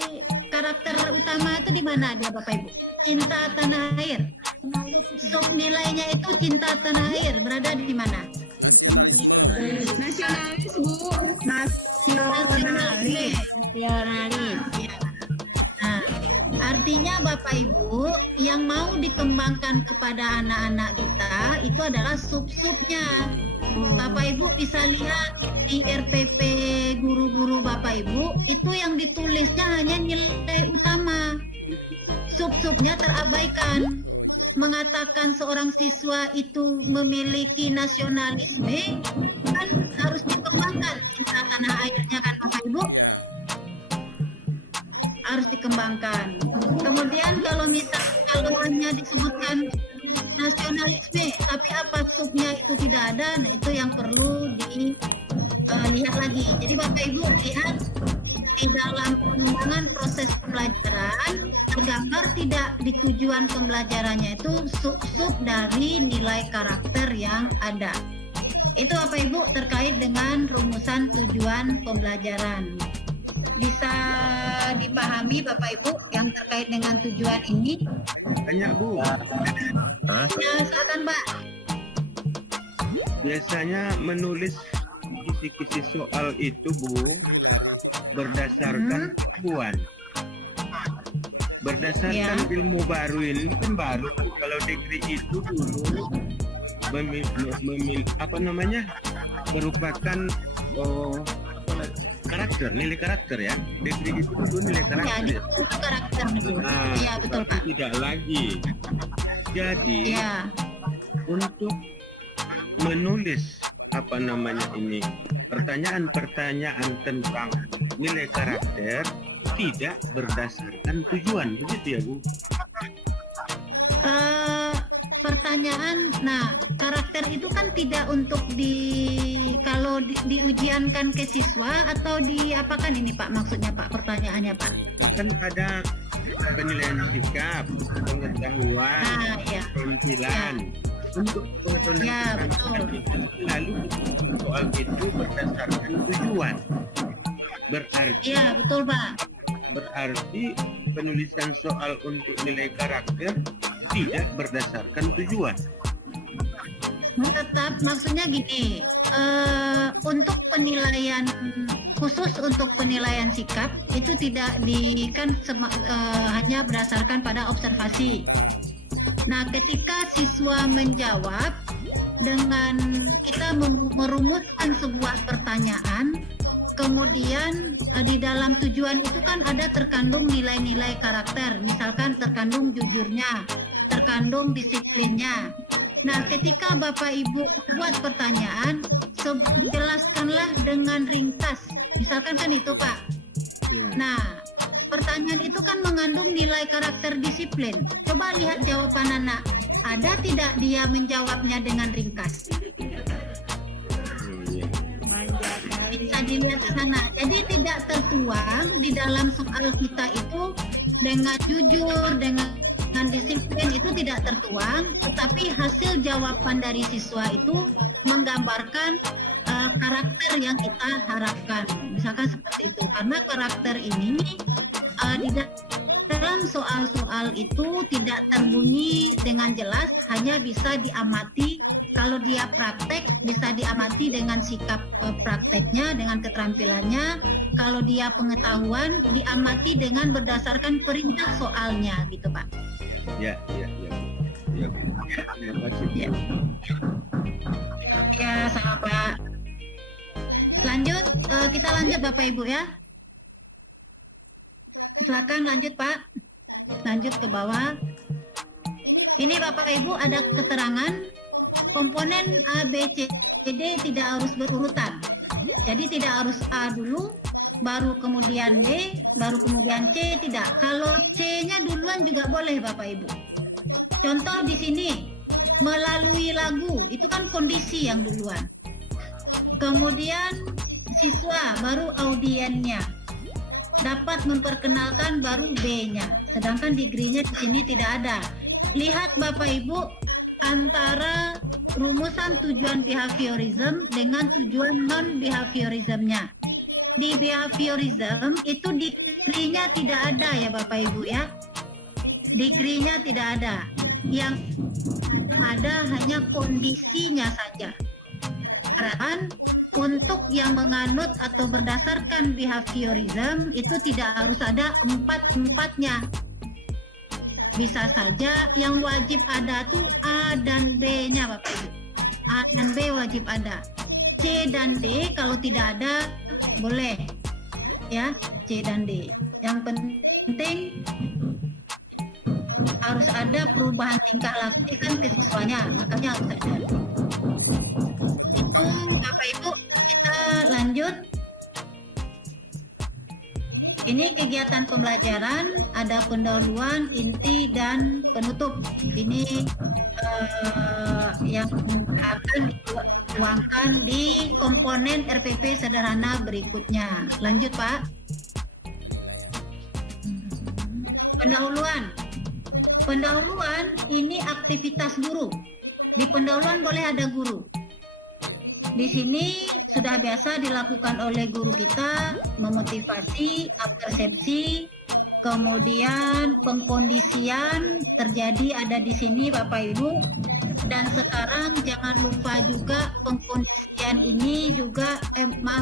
karakter utama itu di mana dia Bapak Ibu? Cinta tanah air. Sub nilainya itu cinta tanah air berada di mana? nasionalis Bu, nasionalis. Nasionalis. Ya. Nah, artinya Bapak Ibu yang mau dikembangkan kepada anak-anak kita ada itu adalah sub-subnya. Bapak Ibu bisa lihat di RPP guru-guru Bapak Ibu, itu yang ditulisnya hanya nilai utama. Sub-subnya terabaikan. Mengatakan seorang siswa itu memiliki nasionalisme kan harus dikembangkan cinta tanah airnya kan Bapak Ibu, harus dikembangkan. Kemudian kalau hanya disebutkan nasionalisme tapi apa subnya itu tidak ada, nah itu yang perlu dilihat lagi. Jadi Bapak Ibu lihat di dalam pengembangan proses pembelajaran tergambar tidak di tujuan pembelajarannya itu sub-sub dari nilai karakter yang ada. Itu Bapak Ibu terkait dengan rumusan tujuan pembelajaran. Bisa dipahami Bapak Ibu yang terkait dengan tujuan ini? Tanya Bu, Ya, silakan Pak. biasanya menulis kisi-kisi soal itu Bu berdasarkan tujuan. Berdasarkan ilmu baru ini kan baru Bu. Kalau degree itu dulu merupakan karakter, nilai karakter ya. Degree itu dulu nilai karakter. Ya, itu karakter betul. Iya, betul Pak. Tidak lagi. Jadi untuk menulis pertanyaan-pertanyaan tentang nilai karakter tidak berdasarkan tujuan, begitu ya Bu? Pertanyaan, nah karakter itu kan tidak untuk kalau diujiankan ke siswa atau diapakan ini Pak, maksudnya Pak, pertanyaannya Pak? Kan ada penilaian sikap, pengetahuan, keterampilan. Untuk pengetahuan itu lalu soal itu berdasarkan tujuan. Berarti betul Pak. Berarti penulisan soal untuk nilai karakter tidak berdasarkan tujuan. Tetap maksudnya gini, untuk penilaian khusus untuk penilaian sikap itu tidak hanya berdasarkan pada observasi. Nah, ketika siswa menjawab dengan kita merumuskan sebuah pertanyaan, kemudian di dalam tujuan itu kan ada terkandung nilai-nilai karakter, misalkan terkandung jujurnya, terkandung disiplinnya. Nah, ketika Bapak Ibu buat pertanyaan, jelaskanlah dengan ringkas. Misalkan kan itu Pak. Nah, pertanyaan itu kan mengandung nilai karakter disiplin. Coba lihat jawaban anak. Ada tidak dia menjawabnya dengan ringkas? Bisa dilihat ke sana. Jadi tidak tertuang di dalam soal kita itu dengan jujur, dengan disiplin itu tidak tertuang, tetapi hasil jawaban dari siswa itu menggambarkan karakter yang kita harapkan. Misalkan seperti itu. Karena karakter ini di dalam soal-soal itu tidak terbunyi dengan jelas, hanya bisa diamati. Kalau dia praktek bisa diamati dengan sikap prakteknya, dengan keterampilannya. Kalau dia pengetahuan diamati dengan berdasarkan perintah soalnya, gitu Pak. Ya. Terima kasih. Ya, sama Pak. Lanjut, kita lanjut Bapak Ibu ya. Silakan lanjut Pak. Lanjut ke bawah. Ini Bapak Ibu ada keterangan komponen A, B, C, D tidak harus berurutan. Jadi tidak harus A dulu, baru kemudian B, baru kemudian C, tidak. Kalau C-nya duluan juga boleh Bapak Ibu. Contoh di sini, melalui lagu, itu kan kondisi yang duluan. Kemudian siswa, baru audiennya. Dapat memperkenalkan, baru B-nya. Sedangkan degree-nya di sini tidak ada. Lihat Bapak Ibu, antara rumusan tujuan behaviorism dengan tujuan non-behaviorismnya. Di behaviorism itu degree-nya tidak ada ya Bapak Ibu ya. Degree-nya tidak ada. Yang ada hanya kondisinya saja. Karena untuk yang menganut atau berdasarkan behaviorism itu tidak harus ada empat-empatnya. bisa saja yang wajib ada tuh A dan B-nya Bapak Ibu. A dan B wajib ada. C dan D kalau tidak ada boleh ya, C dan D. Yang penting harus ada perubahan tingkah laku kan ke siswanya, makanya harus ada. Itu Bapak Ibu, kita lanjut. Ini kegiatan pembelajaran, ada pendahuluan, inti, dan penutup. Ini yang akan dituangkan di komponen RPP sederhana berikutnya. Lanjut Pak. Pendahuluan. Pendahuluan ini aktivitas guru. Di pendahuluan boleh ada guru. Di sini sudah biasa dilakukan oleh guru kita, memotivasi, persepsi, kemudian pengkondisian terjadi ada di sini Bapak Ibu. Dan sekarang jangan lupa juga pengkondisian ini juga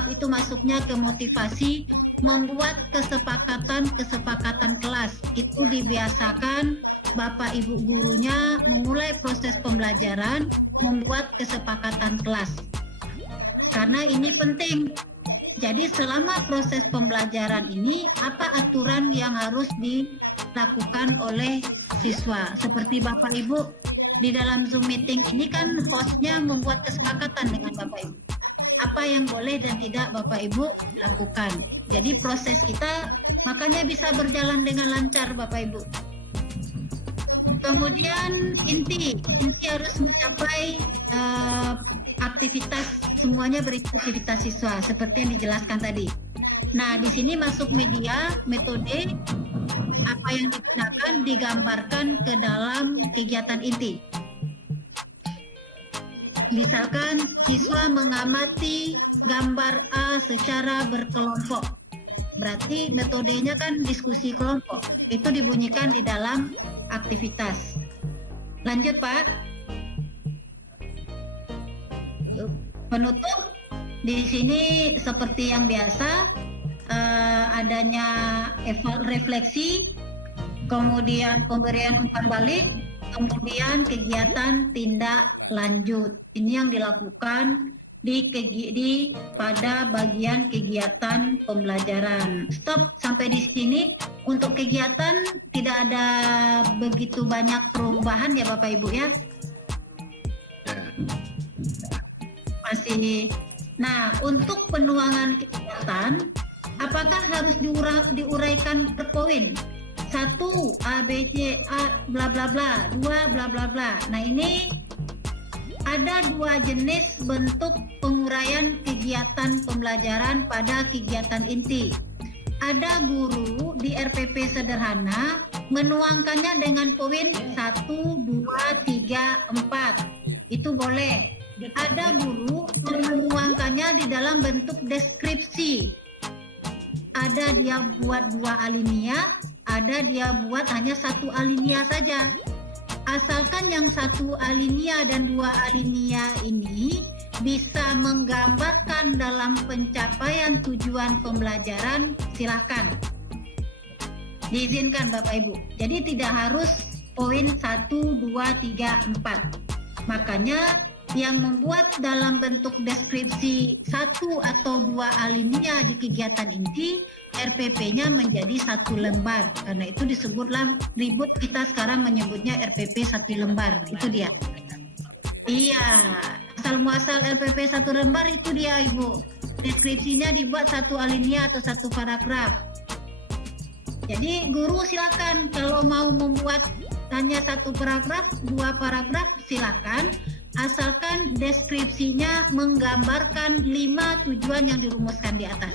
itu masuknya ke motivasi, membuat kesepakatan kelas. Itu dibiasakan Bapak Ibu gurunya memulai proses pembelajaran, membuat kesepakatan kelas. Karena ini penting. Jadi selama proses pembelajaran ini, apa aturan yang harus dilakukan oleh siswa? Seperti Bapak Ibu, di dalam Zoom meeting ini kan hostnya membuat kesepakatan dengan Bapak Ibu. Apa yang boleh dan tidak Bapak Ibu lakukan. Jadi proses kita makanya bisa berjalan dengan lancar Bapak Ibu. Kemudian inti harus mencapai aktivitas, semuanya berisi aktivitas siswa seperti yang dijelaskan tadi. Nah, di sini masuk media, metode, apa yang digunakan digambarkan ke dalam kegiatan inti. Misalkan siswa mengamati gambar A secara berkelompok. Berarti metodenya kan diskusi kelompok. Itu dibunyikan di dalam aktivitas. Lanjut Pak. Penutup di sini seperti yang biasa, adanya refleksi, kemudian pemberian umpan balik, kemudian kegiatan tindak lanjut. Ini yang dilakukan pada bagian kegiatan pembelajaran. Stop sampai di sini. Untuk kegiatan tidak ada begitu banyak perubahan ya Bapak Ibu ya. Masih. Nah, untuk penuangan kegiatan, apakah harus diuraikan per poin? 1 A B C A bla bla bla, 2 bla bla bla. Nah, ini ada 2 jenis bentuk penguraian kegiatan pembelajaran pada kegiatan inti. Ada guru di RPP sederhana menuangkannya dengan poin 1, 2, 3, 4. Itu boleh. Ada guru yang menuangkannya di dalam bentuk deskripsi. Ada dia buat 2 alinea, ada dia buat hanya 1 alinea saja. Asalkan yang 1 alinea dan 2 alinea ini bisa menggambarkan dalam pencapaian tujuan pembelajaran, silahkan. Diizinkan Bapak Ibu. Jadi tidak harus poin 1, 2, 3, 4. Makanya yang membuat dalam bentuk deskripsi 1 atau 2 alinea di kegiatan inti, RPP-nya menjadi 1 lembar. Karena itu disebutlah ribut kita sekarang menyebutnya RPP 1 lembar. Itu dia. Iya, asal muasal RPP 1 lembar itu dia Ibu. Deskripsinya dibuat 1 alinea atau 1 paragraf. Jadi guru silakan kalau mau membuat hanya 1 paragraf, 2 paragraf silakan. Asalkan deskripsinya menggambarkan 5 tujuan yang dirumuskan di atas.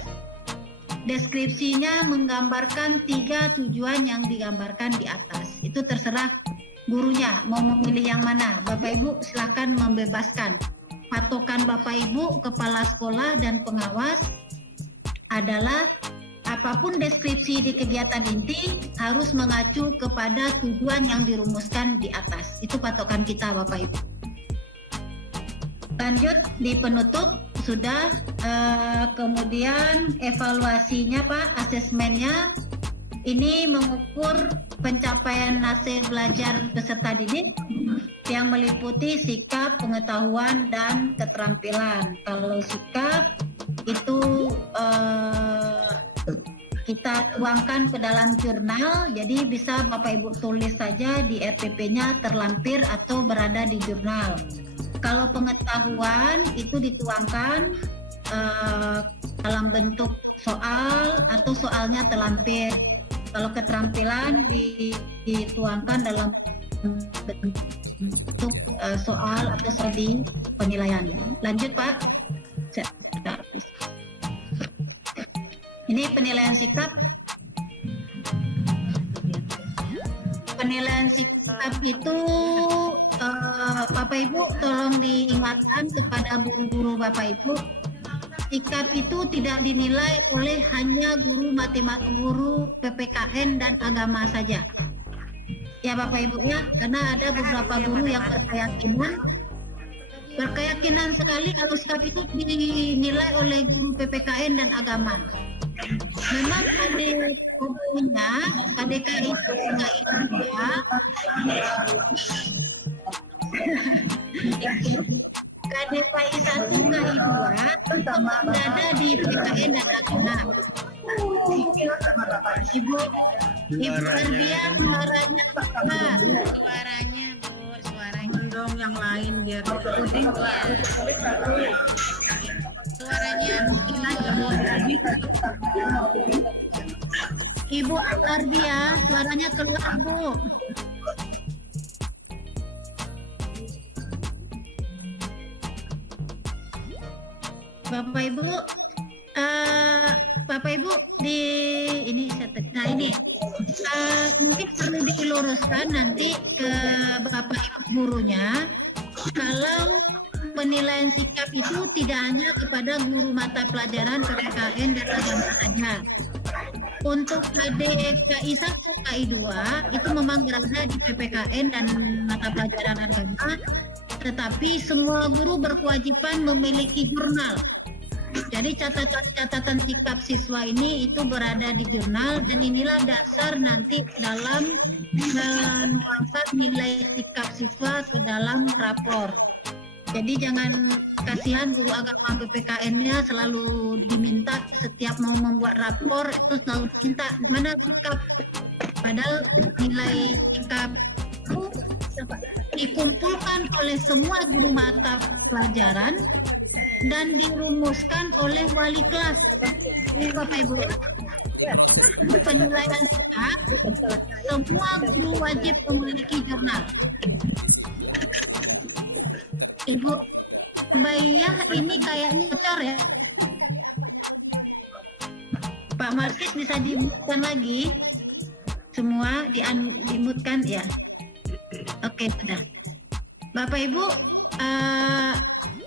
Deskripsinya menggambarkan 3 tujuan yang digambarkan di atas. Itu terserah gurunya mau memilih yang mana. Bapak Ibu silakan membebaskan. Patokan Bapak Ibu, kepala sekolah dan pengawas adalah apapun deskripsi di kegiatan inti harus mengacu kepada tujuan yang dirumuskan di atas. Itu patokan kita Bapak Ibu. Lanjut di penutup sudah, kemudian evaluasinya Pak, asesmennya Ini mengukur pencapaian hasil belajar peserta didik yang meliputi sikap, pengetahuan, dan keterampilan. Kalau sikap itu kita tuangkan ke dalam jurnal, jadi bisa Bapak Ibu tulis saja di RPP-nya terlampir atau berada di jurnal. Kalau pengetahuan itu dituangkan dalam bentuk soal atau soalnya terlampir. Kalau keterampilan dituangkan dalam bentuk soal atau studi penilaian. Lanjut Pak. Ini penilaian sikap. Penilaian sikap itu Bapak Ibu tolong diingatkan kepada guru-guru Bapak Ibu, sikap itu tidak dinilai oleh hanya guru matematika, guru PPKN dan agama saja. Ya Bapak Ibu ya, karena ada beberapa guru yang berkeyakinan sekali kalau sikap itu dinilai oleh guru PPKN dan agama. Memang KDK itu KDKI 1, KI 2 berada di PKN dan agama. Ibu Ardia suaranya besar. Suaranya Bu, suaranya. Dong yang lain biar Suaranya Bu. Ibu Ardia suaranya keluar Bu. Bapak Ibu di ini mungkin perlu diluruskan nanti ke Bapak Ibu gurunya kalau penilaian sikap itu tidak hanya kepada guru mata pelajaran PPKN dan agama saja. Untuk KDKI 1, KI 2 itu memang berada di PPKN dan mata pelajaran agama, tetapi semua guru berkewajiban memiliki jurnal. Jadi catatan sikap siswa ini itu berada di jurnal dan inilah dasar nanti dalam menuangkan nilai sikap siswa ke dalam rapor. Jadi jangan kasihan guru agama PPKN-nya selalu diminta setiap mau membuat rapor itu selalu minta mana sikap. Padahal nilai sikap itu dikumpulkan oleh semua guru mata pelajaran dan dirumuskan oleh wali kelas. Bapak Ibu, penilaian sikap semua guru wajib memiliki jurnal. Ibu Bayah ini kayaknya bocor ya. Pak Marsis bisa dimutkan lagi. Semua dimutkan ya. Oke, sudah. Bapak Ibu,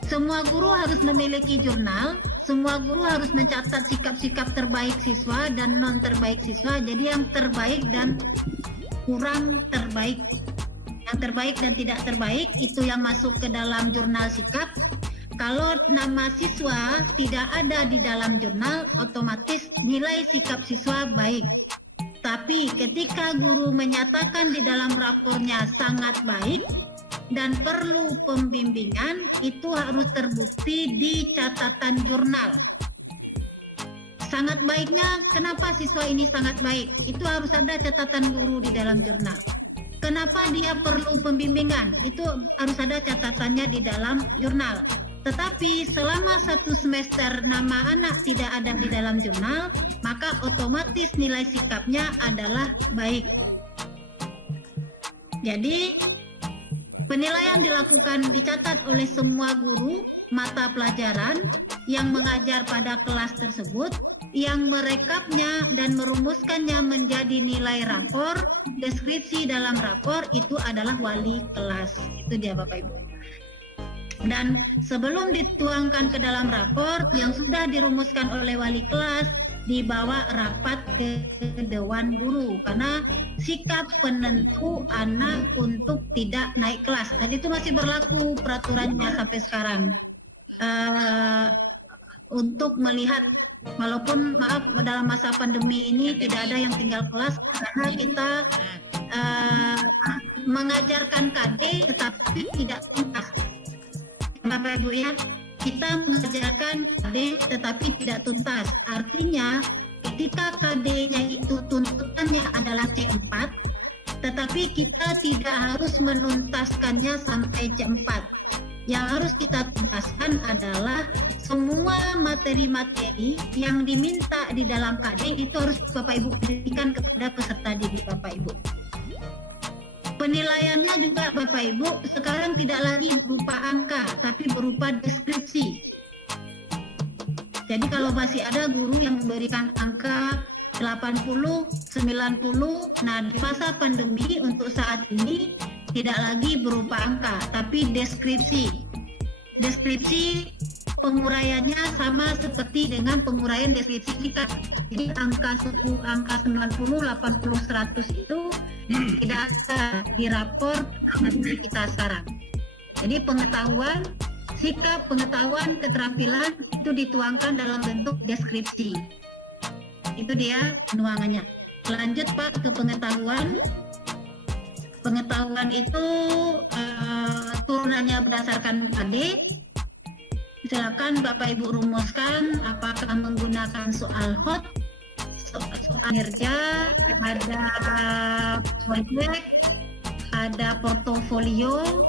semua guru harus memiliki jurnal. Semua guru harus mencatat sikap-sikap terbaik siswa dan non terbaik siswa. Jadi yang terbaik dan kurang terbaik. Yang terbaik dan tidak terbaik itu yang masuk ke dalam jurnal sikap. Kalau nama siswa tidak ada di dalam jurnal, otomatis nilai sikap siswa baik. Tapi ketika guru menyatakan di dalam rapornya sangat baik dan perlu pembimbingan, itu harus terbukti di catatan jurnal. Sangat baiknya, kenapa siswa ini sangat baik? Itu harus ada catatan guru di dalam jurnal. Kenapa dia perlu pembimbingan? Itu harus ada catatannya di dalam jurnal. Tetapi selama 1 semester nama anak tidak ada di dalam jurnal, maka otomatis nilai sikapnya adalah baik. Jadi penilaian dicatat oleh semua guru mata pelajaran yang mengajar pada kelas tersebut, yang merekapnya dan merumuskannya menjadi nilai rapor, deskripsi dalam rapor itu adalah wali kelas. Itu dia Bapak Ibu. Dan sebelum dituangkan ke dalam rapor yang sudah dirumuskan oleh wali kelas, dibawa rapat ke dewan guru karena sikap penentu anak untuk tidak naik kelas. Tadi itu masih berlaku peraturannya sampai sekarang. Untuk melihat Walaupun maaf dalam masa pandemi ini tidak ada yang tinggal kelas karena kita mengajarkan KD tetapi tidak tuntas. Bapak Ibu ya, kita mengajarkan KD tetapi tidak tuntas. Artinya ketika KD-nya itu tuntutannya adalah C4, tetapi kita tidak harus menuntaskannya sampai C4. Yang harus kita tuntaskan adalah semua materi-materi yang diminta di dalam KD itu harus Bapak Ibu berikan kepada peserta didik Bapak Ibu. Penilaiannya juga Bapak Ibu sekarang tidak lagi berupa angka, tapi berupa deskripsi. Jadi kalau masih ada guru yang memberikan angka 80, 90, nah di masa pandemi untuk saat ini tidak lagi berupa angka, tapi deskripsi. Deskripsi penguraiannya sama seperti dengan penguraian deskripsi kita. Jadi angka 10, angka 90, 80, 100 itu tidak ada di rapor nanti kita sekarang. Jadi pengetahuan, sikap, pengetahuan, keterampilan itu dituangkan dalam bentuk deskripsi. Itu dia nuangannya. Lanjut Pak ke pengetahuan. Pengetahuan itu turunannya berdasarkan KD. Silakan Bapak Ibu rumuskan apakah menggunakan soal hot, soal kinerja, ada proyek, ada portofolio.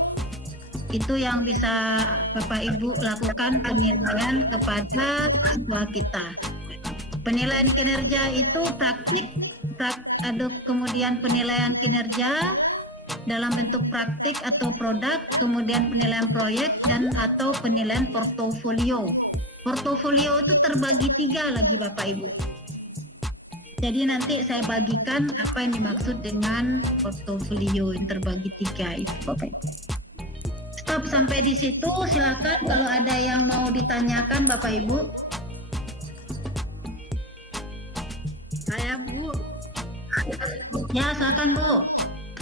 Itu yang bisa Bapak Ibu lakukan penilaian kepada siswa kita. Penilaian kinerja itu praktik, ada kemudian penilaian kinerja dalam bentuk praktik atau produk, kemudian penilaian proyek dan atau penilaian portofolio. Portofolio itu terbagi 3 lagi Bapak Ibu. Jadi nanti saya bagikan apa yang dimaksud dengan portofolio yang terbagi 3 itu Bapak Ibu. Stop sampai di situ, silakan kalau ada yang mau ditanyakan Bapak Ibu. Saya Bu. Ya, silakan Bu.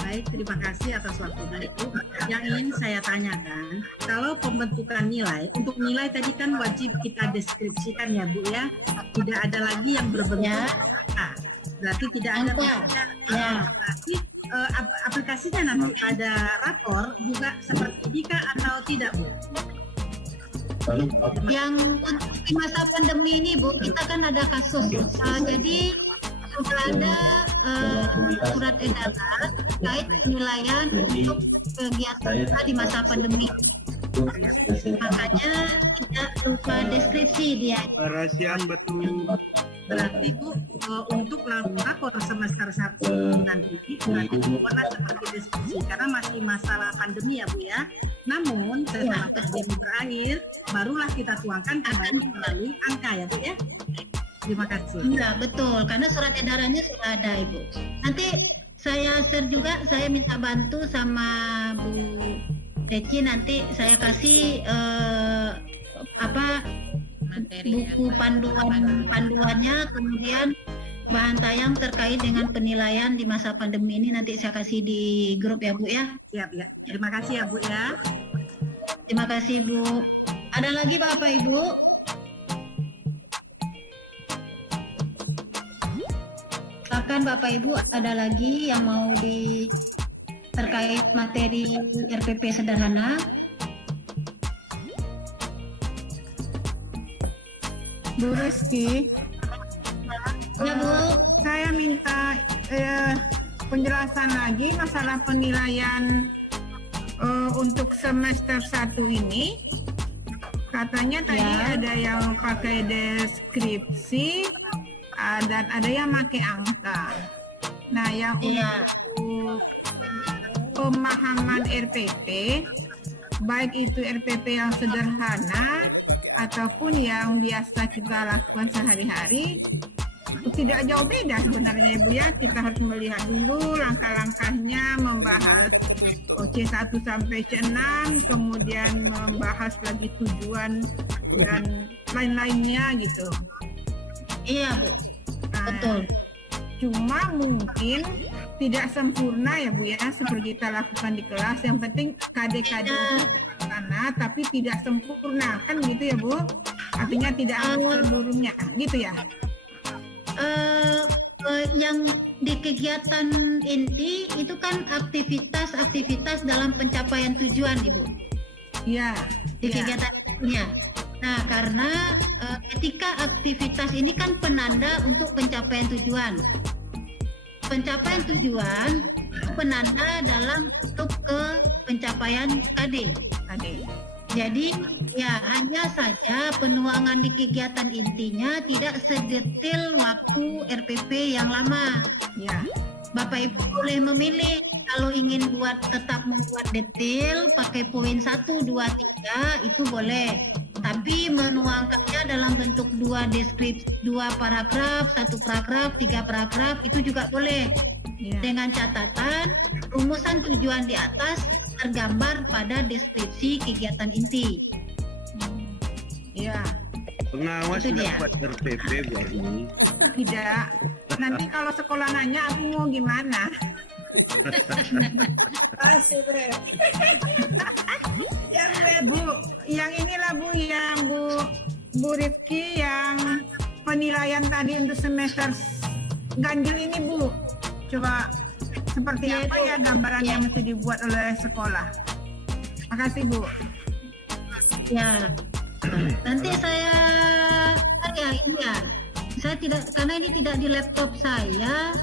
Baik, terima kasih atas waktunya Ibu. Yang ingin saya tanyakan, kalau pembentukan nilai, untuk nilai tadi kan wajib kita deskripsikan ya Bu ya, tidak ada lagi yang berbentuk angka. Berarti tidak ada maksudnya, berarti aplikasinya nanti pada rapor juga seperti ini kah atau tidak Bu? Yang untuk di masa pandemi ini Bu, kita kan ada kasus. Jadi sudah ada surat edaran terkait penilaian untuk kegiatan kita di masa pandemi. Makanya tidak lupa deskripsi dia. Rahasiaan betul. Berarti Bu, untuk lapor semester 1 nanti berarti dibuatlah seperti deskripsi karena masih masalah pandemi ya Bu ya. Namun setelah pandemi berakhir barulah kita tuangkan kembali melalui angka ya Bu ya. Terima kasih. Iya betul, karena surat edarannya sudah ada Ibu. Nanti saya share juga, saya minta bantu sama Bu Deci, nanti saya kasih buku panduannya, kemudian bahan tayang terkait dengan penilaian di masa pandemi ini nanti saya kasih di grup ya Bu ya. Siap ya. Terima kasih ya Bu ya. Terima kasih Bu. Ada lagi Bapak Ibu? Silakan Bapak Ibu, ada lagi yang mau terkait materi RPP sederhana? Bu Rizky, Ya Bu. saya minta penjelasan lagi masalah penilaian untuk semester 1 ini. Katanya tadi ada yang pakai deskripsi dan ada yang pakai angka. Nah, yang untuk pemahaman RPP, baik itu RPP yang sederhana ataupun yang biasa kita lakukan sehari-hari, tidak jauh beda sebenarnya Ibu ya. Kita harus melihat dulu langkah-langkahnya, membahas C1 sampai C6, kemudian membahas lagi tujuan dan lain-lainnya gitu. Iya Bu, betul. Cuma mungkin tidak sempurna ya Bu ya, seperti kita lakukan di kelas. Yang penting KD-KD itu terlaksana tapi tidak sempurna, kan gitu ya Bu? Artinya tidak seluruhnya, gitu ya? Yang di kegiatan inti itu kan aktivitas dalam pencapaian tujuan, Ibu. Iya. Di kegiatannya. Nah, karena ketika aktivitas ini kan penanda untuk pencapaian tujuan. Pencapaian tujuan penanda dalam untuk ke pencapaian KD. Jadi ya hanya saja penuangan di kegiatan intinya tidak sedetail waktu RPP yang lama. Ya. Bapak Ibu boleh memilih kalau ingin tetap membuat detail pakai poin 1, 2, 3 itu boleh. Tapi menuangkannya dalam bentuk 2 deskripsi, 2 paragraf, 1 paragraf, 3 paragraf itu juga boleh. Ya. Dengan catatan rumusan tujuan di atas tergambar pada deskripsi kegiatan inti. Iya. Pengawas Itu dia. sudah buat RPP Bu Arni. Tidak. Nanti kalau sekolah nanya aku mau gimana? Bu, yang inilah Bu, yang Bu Rizky yang penilaian tadi untuk semester ganjil ini Bu. Coba seperti Ya, apa Bu. ya gambaran yang mesti dibuat oleh sekolah. Makasih Bu. Ya. Nanti saya ini ya. Saya tidak, karena ini tidak di laptop saya.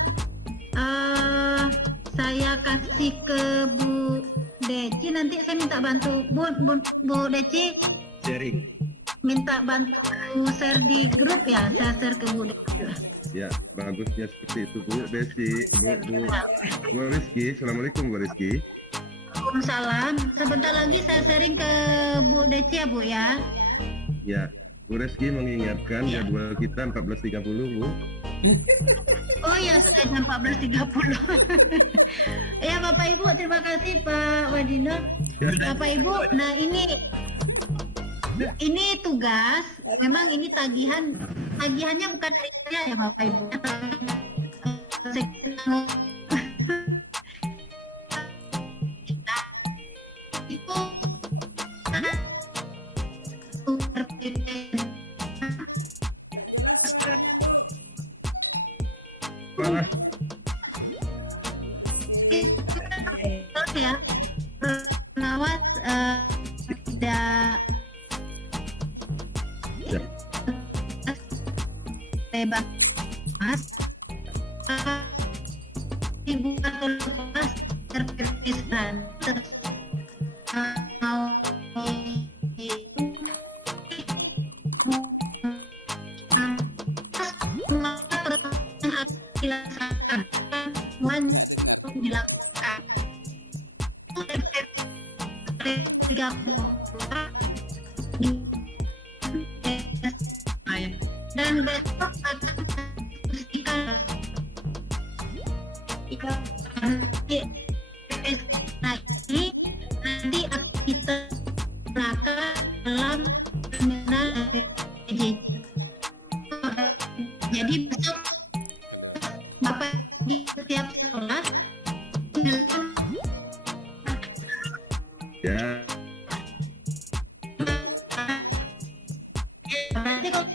Saya kasih ke Bu Deci, nanti saya minta bantu Bu Deci Sharing. minta bantu share di grup ya. Saya share ke Bu Deci. Ya, bagusnya seperti itu Bu Desi. Bu Rizky, Assalamualaikum Bu Rizky. Waalaikumsalam. Sebentar lagi saya sharing ke Bu Deci ya Bu ya. Ya, Bu Rizky mengingatkan Ya. jadwal kita 14.30 Bu. Oh ya, sudah jam 14.30. Ya Bapak Ibu, terima kasih Pak Wadino. Bapak Ibu, nah ini tugas, memang ini tagihannya bukan dari saya ya Bapak Ibu. Itu Wah, terus ya pengawas tidak Ya. bebas mas ibu atau lepas terpisah terus mau dilaksanakan dilakukan dan besok akan pastikan nanti kita gunakan dalam seminar PJ. Jadi besok Bapak di setiap sekolah ya. nanti kalau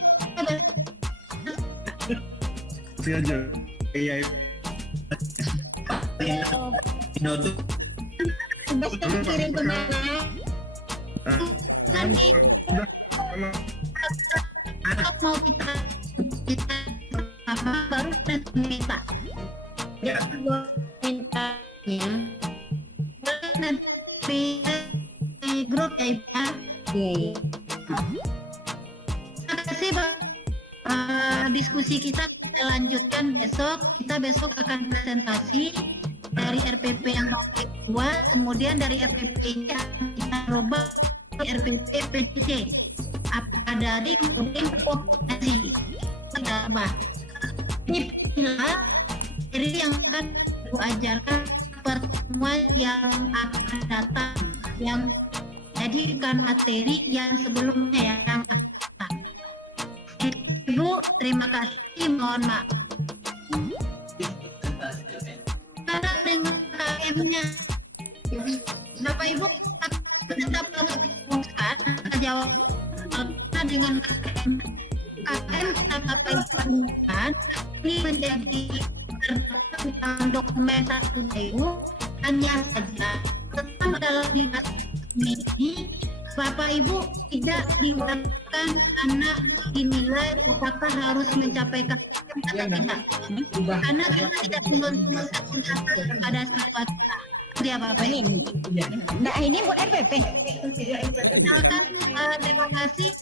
Siaja. Iya. besok kirim ke mana nanti kalau mau kita apa baru nanti minta Ya. mintanya nanti di grup ya Ibu ya. Iya. Terima kasih Pak. Diskusi kita lanjutkan besok. Kita besok akan presentasi dari RPP yang buat, kemudian dari RPP ini akan kita robah ke RPP PJJ. Apa dari kemudian koordinasi kita bah. Inilah materi yang akan Ibu ajarkan pertemuan yang akan datang, yang jadikan materi yang sebelumnya yang akan datang. Ibu, terima kasih. Mohon maaf. Karena dengan KM-nya, Bapak Ibu tetap harus difokuskan jawab ada dengan KKN KKN ini menjadi dokumen 1 DU, hanya saja tetap dalam dinas ini Bapak Ibu tidak diwajibkan anak dinilai apakah harus mencapai KKN atau tidak, karena kita tidak menggunakan pada situasi. Ya Bapak Ibu. Nah ini buat RPP. Silakan, terima kasih.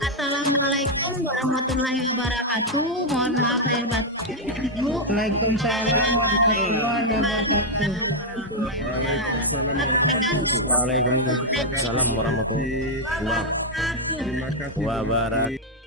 Assalamualaikum warahmatullahi wabarakatuh. Mohon maaf lahir batin. Ibu. Waalaikumsalam warahmatullahi wabarakatuh. Waalaikumsalam warahmatullahi wabarakatuh. Terima kasih. wabarakatuh.